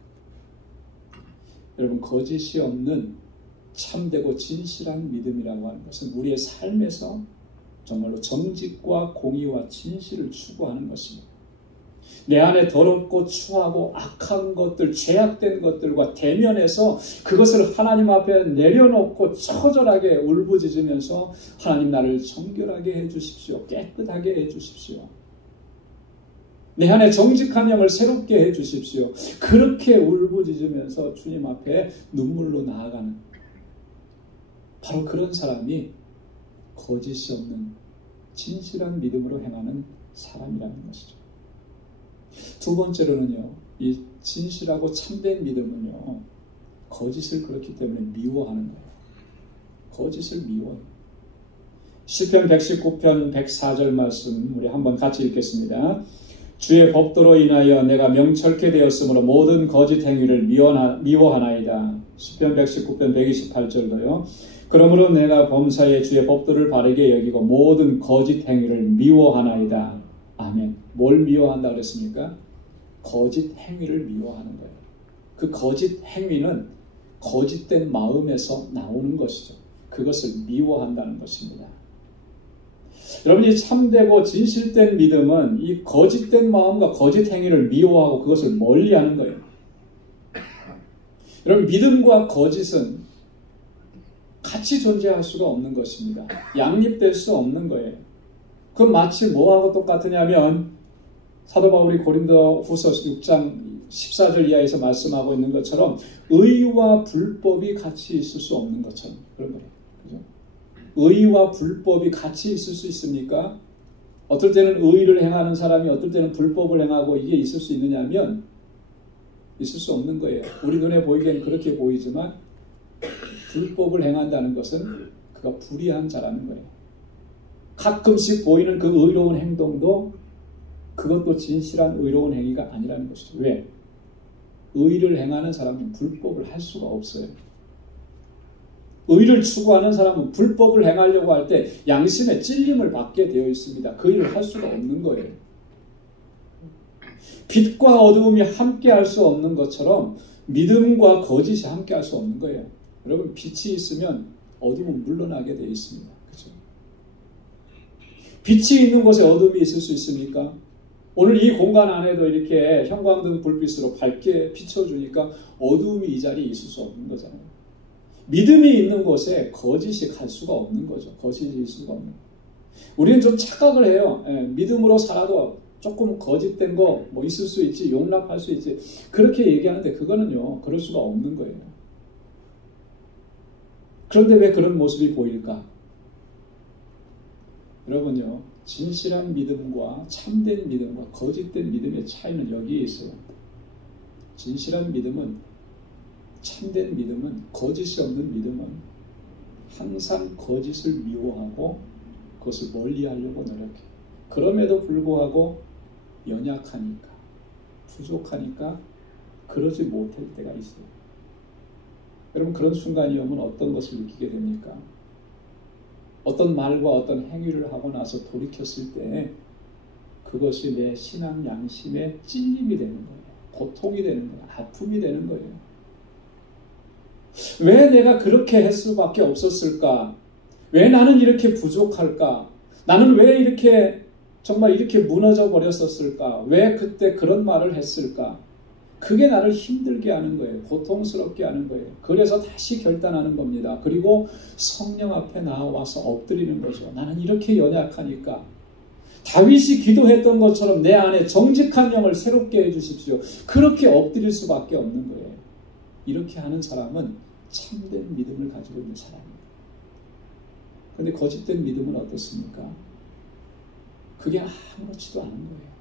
여러분, 거짓이 없는 참되고 진실한 믿음이라고 하는 것은 우리의 삶에서 정말로 정직과 공의와 진실을 추구하는 것입니다. 내 안에 더럽고 추하고 악한 것들, 죄악된 것들과 대면해서 그것을 하나님 앞에 내려놓고 처절하게 울부짖으면서 하나님 나를 정결하게 해주십시오. 깨끗하게 해주십시오. 내 안에 정직한 영을 새롭게 해주십시오. 그렇게 울부짖으면서 주님 앞에 눈물로 나아가는 바로 그런 사람이 거짓이 없는 진실한 믿음으로 행하는 사람이라는 것이죠. 두 번째로는요, 이 진실하고 참된 믿음은요, 거짓을 그렇기 때문에 미워하는 거예요. 거짓을 미워해요. 시편 119편 104절 말씀 우리 한번 같이 읽겠습니다. 주의 법도로 인하여 내가 명철케 되었으므로 모든 거짓 행위를 미워하나이다. 시편 119편 128절도요. 그러므로 내가 범사에 주의 법도를 바르게 여기고 모든 거짓 행위를 미워하나이다. 아멘. 뭘 미워한다 그랬습니까? 거짓 행위를 미워하는 거예요. 그 거짓 행위는 거짓된 마음에서 나오는 것이죠. 그것을 미워한다는 것입니다. 여러분이 참되고 진실된 믿음은 이 거짓된 마음과 거짓 행위를 미워하고 그것을 멀리하는 거예요. 여러분, 믿음과 거짓은 같이 존재할 수가 없는 것입니다. 양립될 수 없는 거예요. 그 마치 뭐하고 똑같으냐면 사도 바울이 고린도 후서 6장 14절 이하에서 말씀하고 있는 것처럼 의와 불법이 같이 있을 수 없는 것처럼 그런 거예요. 그죠? 의와 불법이 같이 있을 수 있습니까? 어떨 때는 의를 행하는 사람이 어떨 때는 불법을 행하고 이게 있을 수 있느냐면 있을 수 없는 거예요. 우리 눈에 보이기에는 그렇게 보이지만 불법을 행한다는 것은 그가 불의한 자라는 거예요. 가끔씩 보이는 그 의로운 행동도 그것도 진실한 의로운 행위가 아니라는 것이죠. 왜? 의를 행하는 사람은 불법을 할 수가 없어요. 의를 추구하는 사람은 불법을 행하려고 할 때 양심의 찔림을 받게 되어 있습니다. 그 일을 할 수가 없는 거예요. 빛과 어두움이 함께 할 수 없는 것처럼 믿음과 거짓이 함께 할 수 없는 거예요. 여러분, 빛이 있으면 어둠은 물러나게 되어 있습니다. 그렇죠? 빛이 있는 곳에 어둠이 있을 수 있습니까? 오늘 이 공간 안에도 이렇게 형광등 불빛으로 밝게 비춰주니까 어둠이 이 자리에 있을 수 없는 거잖아요. 믿음이 있는 곳에 거짓이 갈 수가 없는 거죠. 거짓이 있을 수가 없는 거예요. 우리는 좀 착각을 해요. 믿음으로 살아도 조금 거짓된 거 뭐 있을 수 있지, 용납할 수 있지, 그렇게 얘기하는데 그거는요, 그럴 수가 없는 거예요. 그런데 왜 그런 모습이 보일까? 여러분요, 진실한 믿음과 참된 믿음과 거짓된 믿음의 차이는 여기에 있어요. 진실한 믿음은, 참된 믿음은, 거짓이 없는 믿음은 항상 거짓을 미워하고 그것을 멀리하려고 노력해. 그럼에도 불구하고 연약하니까, 부족하니까 그러지 못할 때가 있어요. 여러분, 그런 순간이 오면 어떤 것을 느끼게 됩니까? 어떤 말과 어떤 행위를 하고 나서 돌이켰을 때 그것이 내 신앙 양심에 찔림이 되는 거예요. 고통이 되는 거예요. 아픔이 되는 거예요. 왜 내가 그렇게 할 수밖에 없었을까? 왜 나는 이렇게 부족할까? 나는 왜 이렇게 정말 이렇게 무너져 버렸었을까? 왜 그때 그런 말을 했을까? 그게 나를 힘들게 하는 거예요. 고통스럽게 하는 거예요. 그래서 다시 결단하는 겁니다. 그리고 성령 앞에 나와서 엎드리는 거죠. 나는 이렇게 연약하니까. 다윗이 기도했던 것처럼 내 안에 정직한 영을 새롭게 해주십시오. 그렇게 엎드릴 수밖에 없는 거예요. 이렇게 하는 사람은 참된 믿음을 가지고 있는 사람입니다. 그런데 거짓된 믿음은 어떻습니까? 그게 아무렇지도 않은 거예요.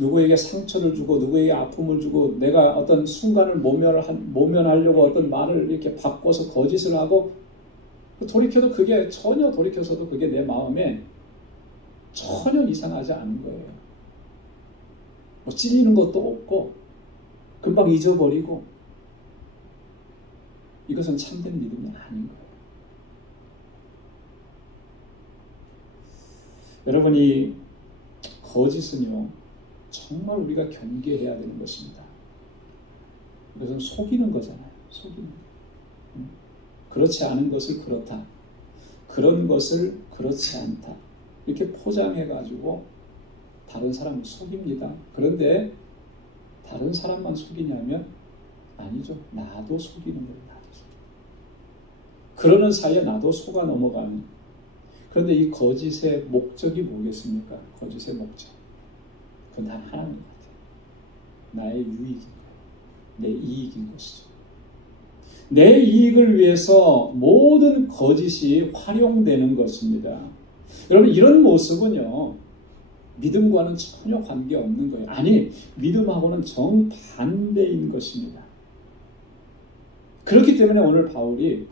누구에게 상처를 주고 누구에게 아픔을 주고 내가 어떤 순간을 모면하려고 어떤 말을 이렇게 바꿔서 거짓을 하고 돌이켜도 그게 전혀 돌이켜서도 그게 내 마음에 전혀 이상하지 않은 거예요. 뭐 찔리는 것도 없고 금방 잊어버리고 이것은 참된 믿음이 아닌 거예요. 여러분, 이 거짓은요, 정말 우리가 경계해야 되는 것입니다. 이것은 속이는 거잖아요. 속이는 거. 그렇지 않은 것을 그렇다. 그런 것을 그렇지 않다. 이렇게 포장해가지고 다른 사람을 속입니다. 그런데 다른 사람만 속이냐면 아니죠. 나도 속이는 거예요. 나도 속이는. 그러는 사이에 나도 속아 넘어가는. 그런데 이 거짓의 목적이 뭐겠습니까? 거짓의 목적. 그건 단 하나인 것 같아요. 나의 유익인 거예요. 내 이익인 것이죠. 내 이익을 위해서 모든 거짓이 활용되는 것입니다. 여러분, 이런 모습은요, 믿음과는 전혀 관계없는 거예요. 아니, 믿음하고는 정반대인 것입니다. 그렇기 때문에 오늘 바울이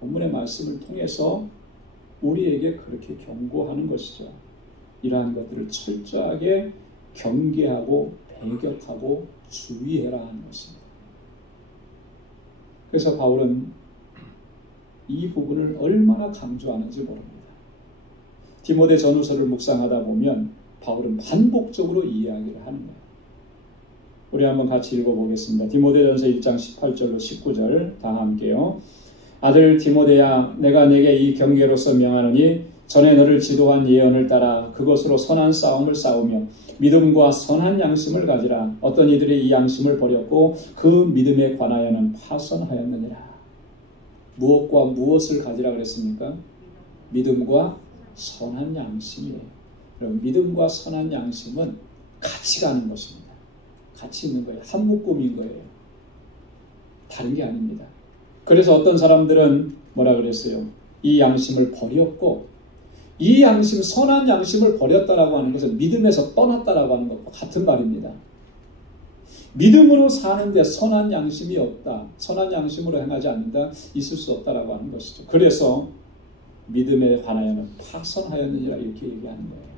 본문의 말씀을 통해서 우리에게 그렇게 경고하는 것이죠. 이러한 것들을 철저하게 경계하고 배격하고 주의해라 하는 것입니다. 그래서 바울은 이 부분을 얼마나 강조하는지 모릅니다. 디모데 전후서를 묵상하다 보면 바울은 반복적으로 이야기를 하는 거예요. 우리 한번 같이 읽어보겠습니다. 디모데전서 1장 18절로 19절 다 함께요. 아들 디모데야, 내가 내게 이 경계로서 명하노니 전에 너를 지도한 예언을 따라 그것으로 선한 싸움을 싸우며 믿음과 선한 양심을 가지라. 어떤 이들이 이 양심을 버렸고 그 믿음에 관하여는 파선하였느니라. 무엇과 무엇을 가지라 그랬습니까? 믿음과 선한 양심이에요. 여러분, 믿음과 선한 양심은 같이 가는 것입니다. 같이 있는 거예요. 한 묶음인 거예요. 다른 게 아닙니다. 그래서 어떤 사람들은 뭐라 그랬어요? 이 양심을 버렸고, 이 양심, 선한 양심을 버렸다라고 하는 것은 믿음에서 떠났다라고 하는 것과 같은 말입니다. 믿음으로 사는데 선한 양심이 없다. 선한 양심으로 행하지 않는다. 있을 수 없다라고 하는 것이죠. 그래서 믿음에 관하여는 파선하였느니라 이렇게 얘기하는 거예요.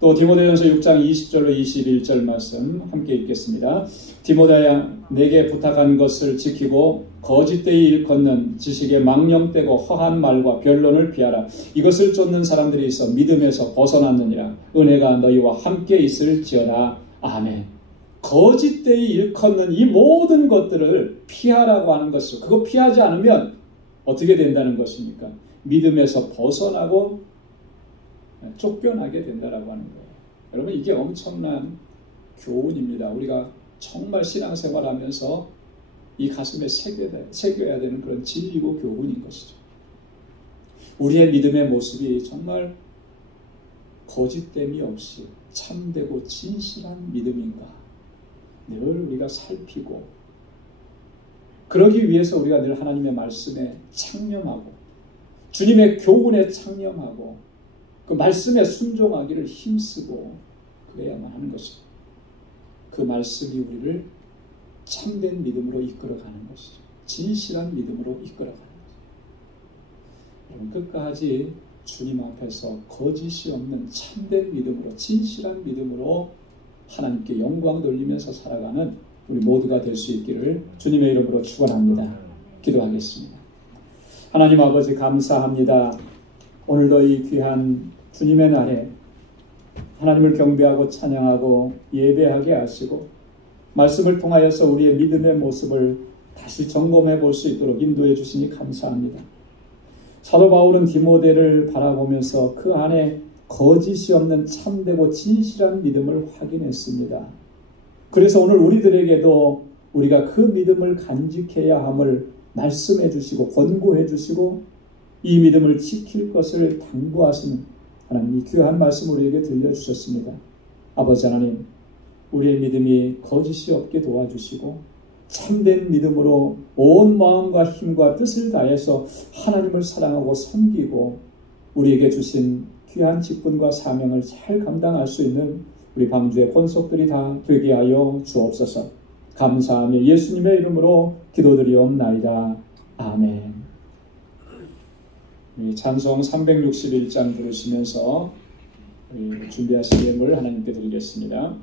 또 디모데전서 6장 20절로 21절 말씀 함께 읽겠습니다. 디모데야, 내게 부탁한 것을 지키고 거짓되이 일컫는 지식에 망령되고 허한 말과 변론을 피하라. 이것을 쫓는 사람들이 있어 믿음에서 벗어났느니라. 은혜가 너희와 함께 있을지어다. 아멘. 거짓되이 일컫는 이 모든 것들을 피하라고 하는 것이죠. 그거 피하지 않으면 어떻게 된다는 것입니까? 믿음에서 벗어나고 쫓겨나게 된다라고 하는 거예요. 여러분, 이게 엄청난 교훈입니다. 우리가 정말 신앙생활하면서 이 가슴에 새겨야 되는 그런 진리고 교훈인 것이죠. 우리의 믿음의 모습이 정말 거짓됨이 없이 참되고 진실한 믿음인가 늘 우리가 살피고, 그러기 위해서 우리가 늘 하나님의 말씀에 창념하고 주님의 교훈에 창념하고 그 말씀에 순종하기를 힘쓰고 그래야만 하는 것이죠. 그 말씀이 우리를 참된 믿음으로 이끌어가는 것이죠. 진실한 믿음으로 이끌어가는 것이죠. 여러분, 끝까지 주님 앞에서 거짓이 없는 참된 믿음으로, 진실한 믿음으로 하나님께 영광 돌리면서 살아가는 우리 모두가 될 수 있기를 주님의 이름으로 축원합니다. 기도하겠습니다. 하나님 아버지, 감사합니다. 오늘도 이 귀한 주님의 날에 하나님을 경배하고 찬양하고 예배하게 하시고 말씀을 통하여서 우리의 믿음의 모습을 다시 점검해 볼 수 있도록 인도해 주시니 감사합니다. 사도 바울은 디모데를 바라보면서 그 안에 거짓이 없는 참되고 진실한 믿음을 확인했습니다. 그래서 오늘 우리들에게도 우리가 그 믿음을 간직해야 함을 말씀해 주시고 권고해 주시고 이 믿음을 지킬 것을 당부하시는 하나님, 이 귀한 말씀 우리에게 들려주셨습니다. 아버지 하나님, 우리의 믿음이 거짓이 없게 도와주시고 참된 믿음으로 온 마음과 힘과 뜻을 다해서 하나님을 사랑하고 섬기고 우리에게 주신 귀한 직분과 사명을 잘 감당할 수 있는 우리 방주의 권속들이 다 되게 하여 주옵소서. 감사하며 예수님의 이름으로 기도드리옵나이다. 아멘. 찬송 361장 들으시면서 준비하신 예물 하나님께 드리겠습니다.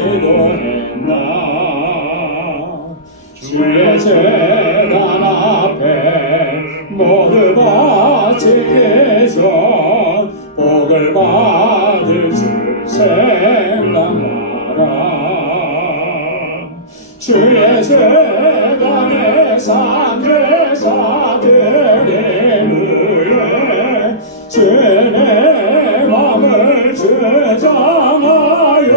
기도했나. 주의 재단 앞에 모두 바치기 전 복을 받을 줄 생각하라. 주의 재단에 산제사들의 위에 주의 맘을 주장하여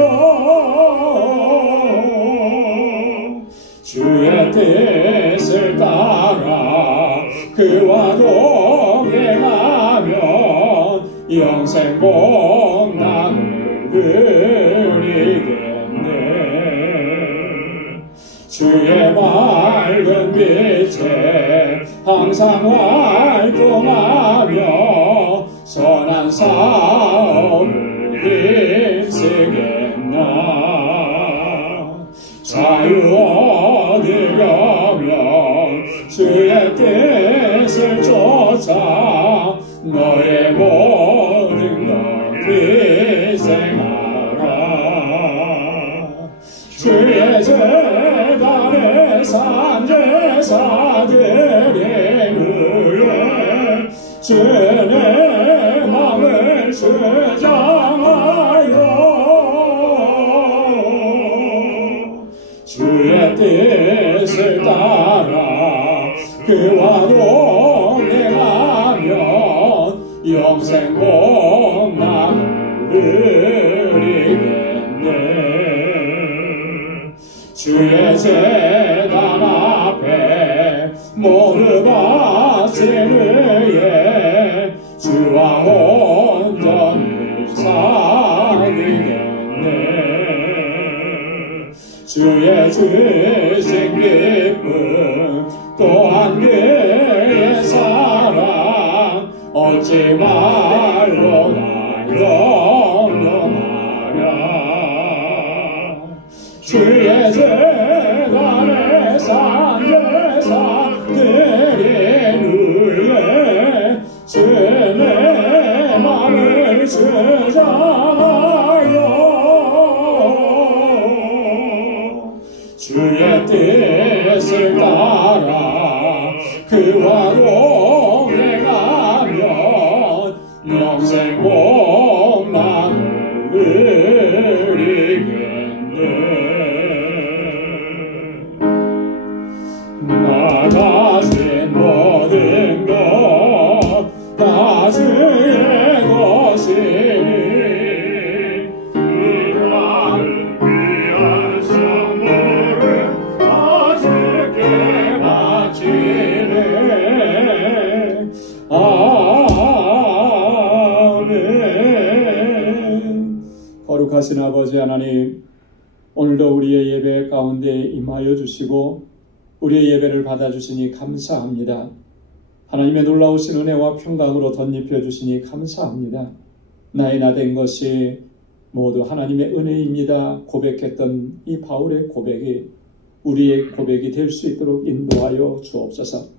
주의 뜻을 따라 그와 동행하면 영생 복락을 누리겠네. 주의 맑은 빛에 항상 활동하며 선한 싸움을 힘쓰겠나. 자유 얻으려면 주의 뜻을 쫓아 너의 모든 것 희생하라. 주의 재단에 산제사들의 위에 주의 맘을 주장하여 주의 뜻을 따라 그와 동행하면 영생 복락을 누리겠네. 주의 재단 앞에 모두 바친 후에 주와 온전히 사귀겠네. 주의 주신 기쁨 또한 그의 사랑 얻지 말고 날 영원하라. 주의 재단에 산제사들의 위에 주의 맘을 주장하여 주의 뜻을 따라 그와 동행하면 영생 복락을 누리겠네. 나 가진 모든 것 다 주의 것이니 이 나를 위한 선물을 다 주께 바치네. 아멘. 거룩하신 아버지 하나님, 오늘도 우리의 예배 가운데 임하여 주시고 우리의 예배를 받아주시니 감사합니다. 하나님의 놀라우신 은혜와 평강으로 덧입혀 주시니 감사합니다. 나의 나 된 것이 모두 하나님의 은혜입니다 고백했던 이 바울의 고백이 우리의 고백이 될 수 있도록 인도하여 주옵소서.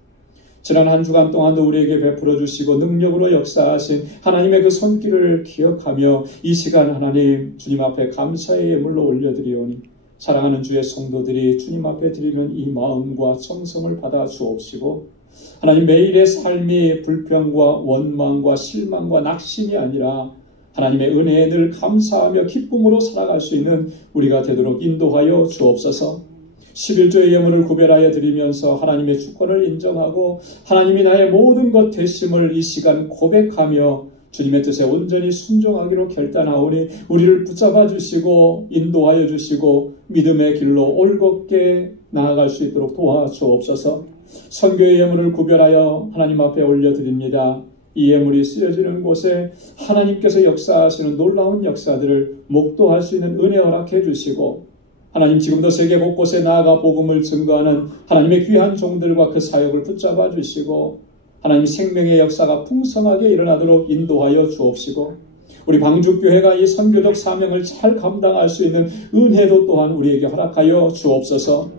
지난 한 주간 동안도 우리에게 베풀어 주시고 능력으로 역사하신 하나님의 그 손길을 기억하며 이 시간 하나님 주님 앞에 감사의 예물로 올려드리오니 사랑하는 주의 성도들이 주님 앞에 드리는 이 마음과 정성을 받아 주옵시고 하나님 매일의 삶이 불평과 원망과 실망과 낙심이 아니라 하나님의 은혜에 늘 감사하며 기쁨으로 살아갈 수 있는 우리가 되도록 인도하여 주옵소서. 11조의 예물을 구별하여 드리면서 하나님의 주권을 인정하고 하나님이 나의 모든 것 되심을 이 시간 고백하며 주님의 뜻에 온전히 순종하기로 결단하오니 우리를 붙잡아 주시고 인도하여 주시고 믿음의 길로 올곧게 나아갈 수 있도록 도와주옵소서. 선교의 예물을 구별하여 하나님 앞에 올려드립니다. 이 예물이 쓰여지는 곳에 하나님께서 역사하시는 놀라운 역사들을 목도할 수 있는 은혜 허락해 주시고 하나님 지금도 세계 곳곳에 나아가 복음을 증거하는 하나님의 귀한 종들과 그 사역을 붙잡아 주시고 하나님 생명의 역사가 풍성하게 일어나도록 인도하여 주옵시고 우리 방주교회가 이 선교적 사명을 잘 감당할 수 있는 은혜도 또한 우리에게 허락하여 주옵소서.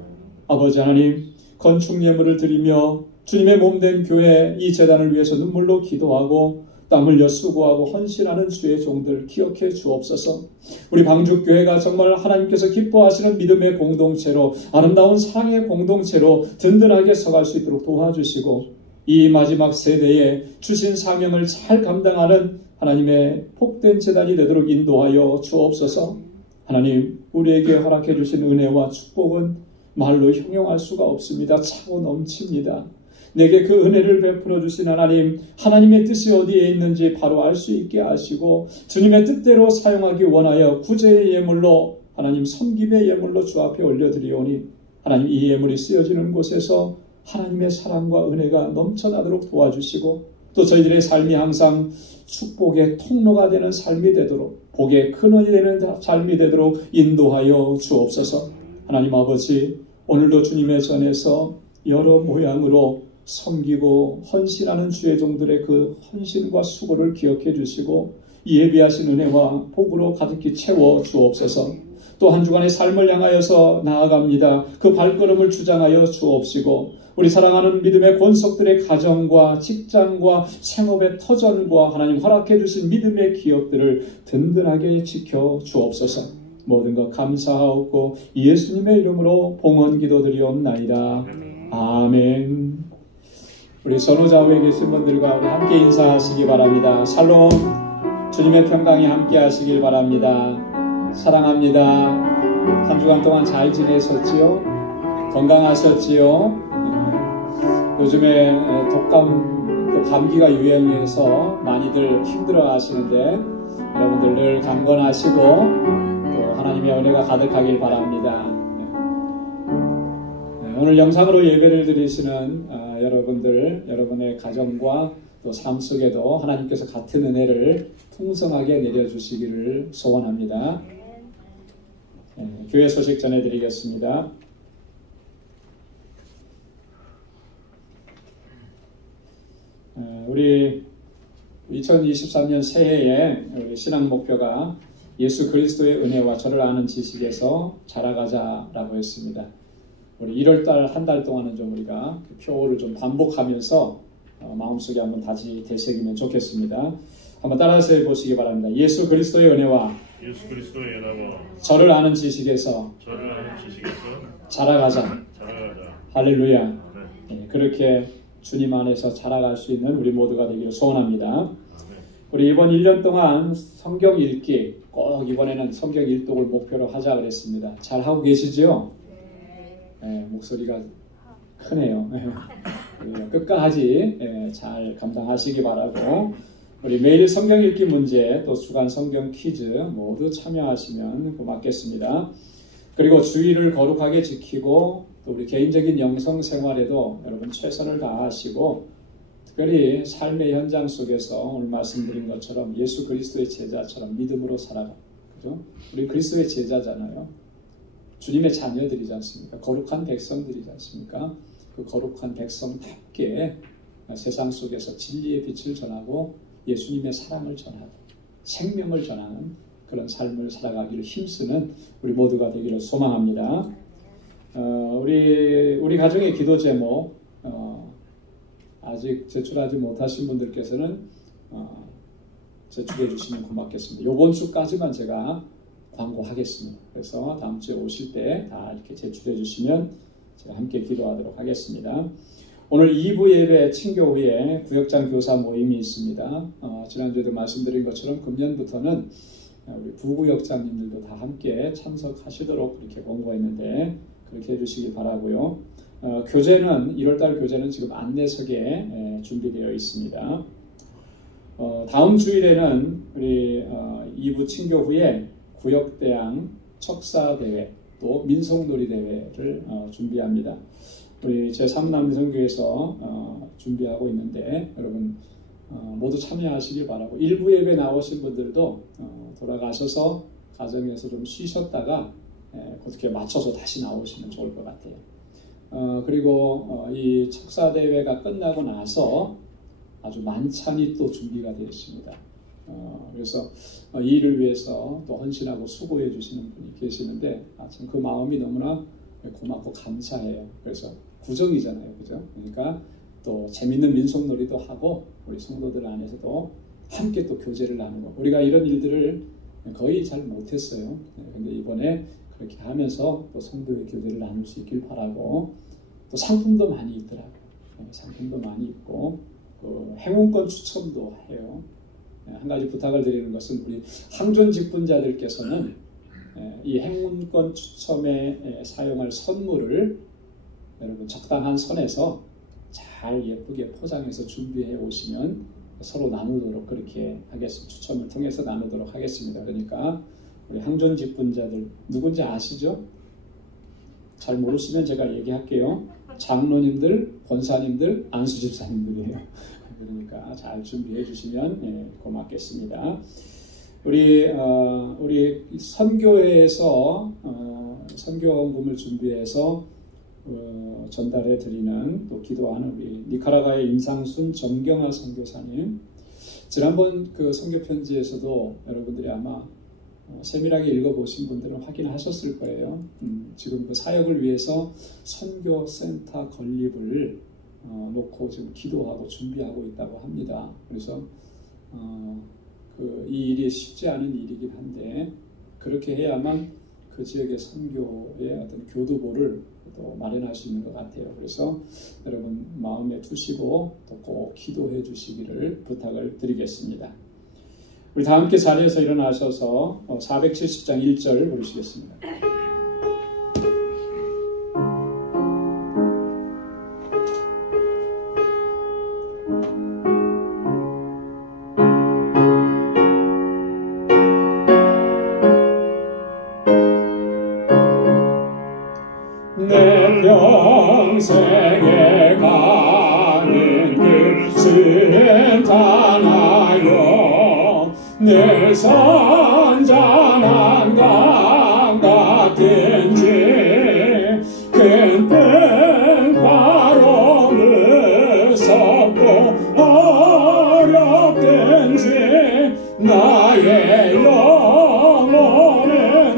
아버지 하나님 건축 예물을 드리며 주님의 몸된 교회 이 재단을 위해서 눈물로 기도하고 땀 흘려 수고하고 헌신하는 주의 종들 기억해 주옵소서. 우리 방주교회가 정말 하나님께서 기뻐하시는 믿음의 공동체로, 아름다운 사랑의 공동체로 든든하게 서갈 수 있도록 도와주시고, 이 마지막 세대에 주신 사명을 잘 감당하는 하나님의 복된 제단이 되도록 인도하여 주옵소서. 하나님, 우리에게 허락해 주신 은혜와 축복은 말로 형용할 수가 없습니다. 차고 넘칩니다. 내게 그 은혜를 베풀어 주신 하나님, 하나님의 뜻이 어디에 있는지 바로 알 수 있게 하시고 주님의 뜻대로 사용하기 원하여 구제의 예물로, 하나님 섬김의 예물로 주 앞에 올려드리오니, 하나님 이 예물이 쓰여지는 곳에서 하나님의 사랑과 은혜가 넘쳐나도록 도와주시고, 또 저희들의 삶이 항상 축복의 통로가 되는 삶이 되도록, 복의 근원이 되는 삶이 되도록 인도하여 주옵소서. 하나님 아버지, 오늘도 주님의 전에서 여러 모양으로 섬기고 헌신하는 주의 종들의 그 헌신과 수고를 기억해 주시고 예비하신 은혜와 복으로 가득히 채워 주옵소서. 또 한 주간의 삶을 향하여서 나아갑니다. 그 발걸음을 주장하여 주옵시고, 우리 사랑하는 믿음의 권속들의 가정과 직장과 생업의 터전과 하나님 허락해 주신 믿음의 기업들을 든든하게 지켜 주옵소서. 모든 것 감사하옵고 예수님의 이름으로 봉헌 기도드리옵나이다. 아멘. 우리 선호좌우에 계신 분들과 우리 함께 인사하시기 바랍니다. 샬롬, 주님의 평강이 함께 하시길 바랍니다. 사랑합니다. 한 주간 동안 잘 지내셨지요? 건강하셨지요? 요즘에 독감, 또 감기가 유행해서 많이들 힘들어 하시는데 여러분들 늘 강건하시고 또 하나님의 은혜가 가득하길 바랍니다. 오늘 영상으로 예배를 드리시는 여러분들, 여러분의 가정과 또 삶 속에도 하나님께서 같은 은혜를 풍성하게 내려주시기를 소원합니다. 교회 소식 전해드리겠습니다. 우리 2023년 새해에 우리 신앙 목표가 예수 그리스도의 은혜와 저를 아는 지식에서 자라가자라고 했습니다. 우리 1월달 한 달 동안은 좀 우리가 그 표를 좀 반복하면서 마음속에 한번 다시 되새기면 좋겠습니다. 한번 따라서 해보시기 바랍니다. 예수 그리스도의 은혜와 저를 아는 지식에서 자라가자. 할렐루야. 네, 그렇게 주님 안에서 자라갈 수 있는 우리 모두가 되기를 소원합니다. 우리 이번 1년 동안 성경 읽기, 꼭 이번에는 성경 일독을 목표로 하자 그랬습니다. 잘 하고 계시죠? 네, 목소리가 크네요. 끝까지 잘 감당하시기 바라고, 우리 매일 성경 읽기 문제, 또 주간 성경 퀴즈 모두 참여하시면 고맙겠습니다. 그리고 주의를 거룩하게 지키고 또 우리 개인적인 영성 생활에도 여러분 최선을 다하시고, 특별히 삶의 현장 속에서 오늘 말씀드린 것처럼 예수 그리스도의 제자처럼 믿음으로 살아가. 그죠? 우리 그리스도의 제자잖아요. 주님의 자녀들이지 않습니까? 거룩한 백성들이지 않습니까? 그 거룩한 백성답게 세상 속에서 진리의 빛을 전하고 예수님의 사랑을 전하고 생명을 전하는 그런 삶을 살아가기를 힘쓰는 우리 모두가 되기를 소망합니다. 우리 가정의 기도 제목, 아직 제출하지 못하신 분들께서는 제출해 주시면 고맙겠습니다. 이번 주까지만 제가 광고하겠습니다. 그래서 다음 주에 오실 때 다 이렇게 제출해 주시면 제가 함께 기도하도록 하겠습니다. 오늘 2부 예배 친교 후에 구역장 교사 모임이 있습니다. 지난주에도 말씀드린 것처럼 금년부터는 우리 부구역장님들도 다 함께 참석하시도록 그렇게 권고했는데 그렇게 해주시기 바라고요. 교재는 1월달 교재는 지금 안내석에 준비되어 있습니다. 다음 주일에는 우리 2부 친교 후에 구역대항 척사대회 또 민속놀이대회를 준비합니다. 우리 제3남성교회에서 준비하고 있는데 여러분 모두 참여하시길 바라고, 일부 예배 나오신 분들도 돌아가셔서 가정에서 좀 쉬셨다가 어떻게 맞춰서 다시 나오시면 좋을 것 같아요. 그리고 이 척사대회가 끝나고 나서 아주 만찬이 또 준비가 되어 있습니다. 그래서 이 일을 위해서 또 헌신하고 수고해 주시는 분이 계시는데 참 그 마음이 너무나 고맙고 감사해요. 그래서 구정이잖아요, 그죠? 그러니까 또 재밌는 민속놀이도 하고 우리 성도들 안에서도 함께 또 교제를 나누고, 우리가 이런 일들을 거의 잘 못했어요. 근데 이번에 그렇게 하면서 또 성도의 교제를 나눌 수 있길 바라고, 또 상품도 많이 있더라고요. 상품도 많이 있고, 행운권 추첨도 해요. 한 가지 부탁을 드리는 것은 우리 항존 직분자들께서는 이 행운권 추첨에 사용할 선물을 여러분 적당한 선에서 잘 예쁘게 포장해서 준비해 오시면 서로 나누도록 그렇게 하겠습니다. 추첨을 통해서 나누도록 하겠습니다. 그러니까 우리 항존 직분자들 누군지 아시죠? 잘 모르시면 제가 얘기할게요. 장로님들, 권사님들, 안수 집사님들이에요. 그러니까 잘 준비해 주시면 고맙겠습니다. 우리 선교회에서 선교원금을 준비해서 전달해 드리는, 또 기도하는 우리 니카라과의 임상순 정경아 선교사님, 지난번 그 선교 편지에서도 여러분들이 아마 세밀하게 읽어보신 분들은 확인하셨을 거예요. 지금 그 사역을 위해서 선교센터 건립을 놓고 지금 기도하고 준비하고 있다고 합니다. 그래서 이 일이 쉽지 않은 일이긴 한데, 그렇게 해야만 그 지역의 선교의 어떤 교두보를 또 마련할 수 있는 것 같아요. 그래서 여러분 마음에 두시고 또 꼭 기도해 주시기를 부탁을 드리겠습니다. 우리 다 함께 자리에서 일어나셔서 470장 1절 부르시겠습니다. 내 평생에 가는 길 순탄하여 늘 선전한 강 같은지 큰 바로 무섭고 어렵든지 나의 영혼은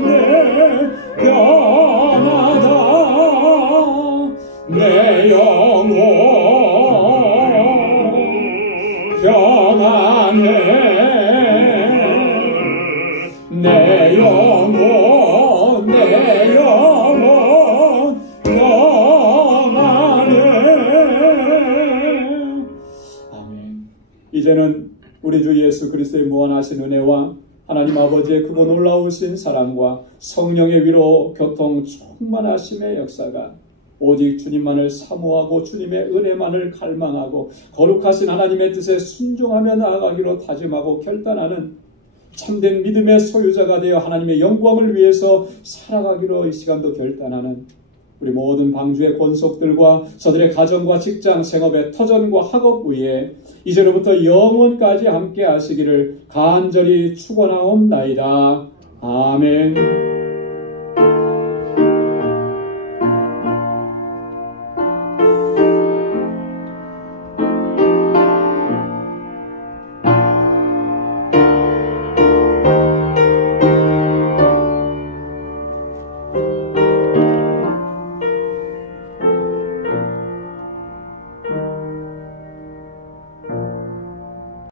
늘 변하다. 내 영혼 평안해. 내 영혼 평안해. 아멘. 이제는 우리 주 예수 그리스도의 무한하신 은혜와 하나님 아버지의 크고 놀라우신 사랑과 성령의 위로 교통 충만하심의 역사가 오직 주님만을 사모하고 주님의 은혜만을 갈망하고 거룩하신 하나님의 뜻에 순종하며 나아가기로 다짐하고 결단하는 참된 믿음의 소유자가 되어 하나님의 영광을 위해서 살아가기로 이 시간도 결단하는 우리 모든 방주의 권속들과 저들의 가정과 직장, 생업의 터전과 학업 위에 이제로부터 영원까지 함께 하시기를 간절히 축원하옵나이다. 아멘.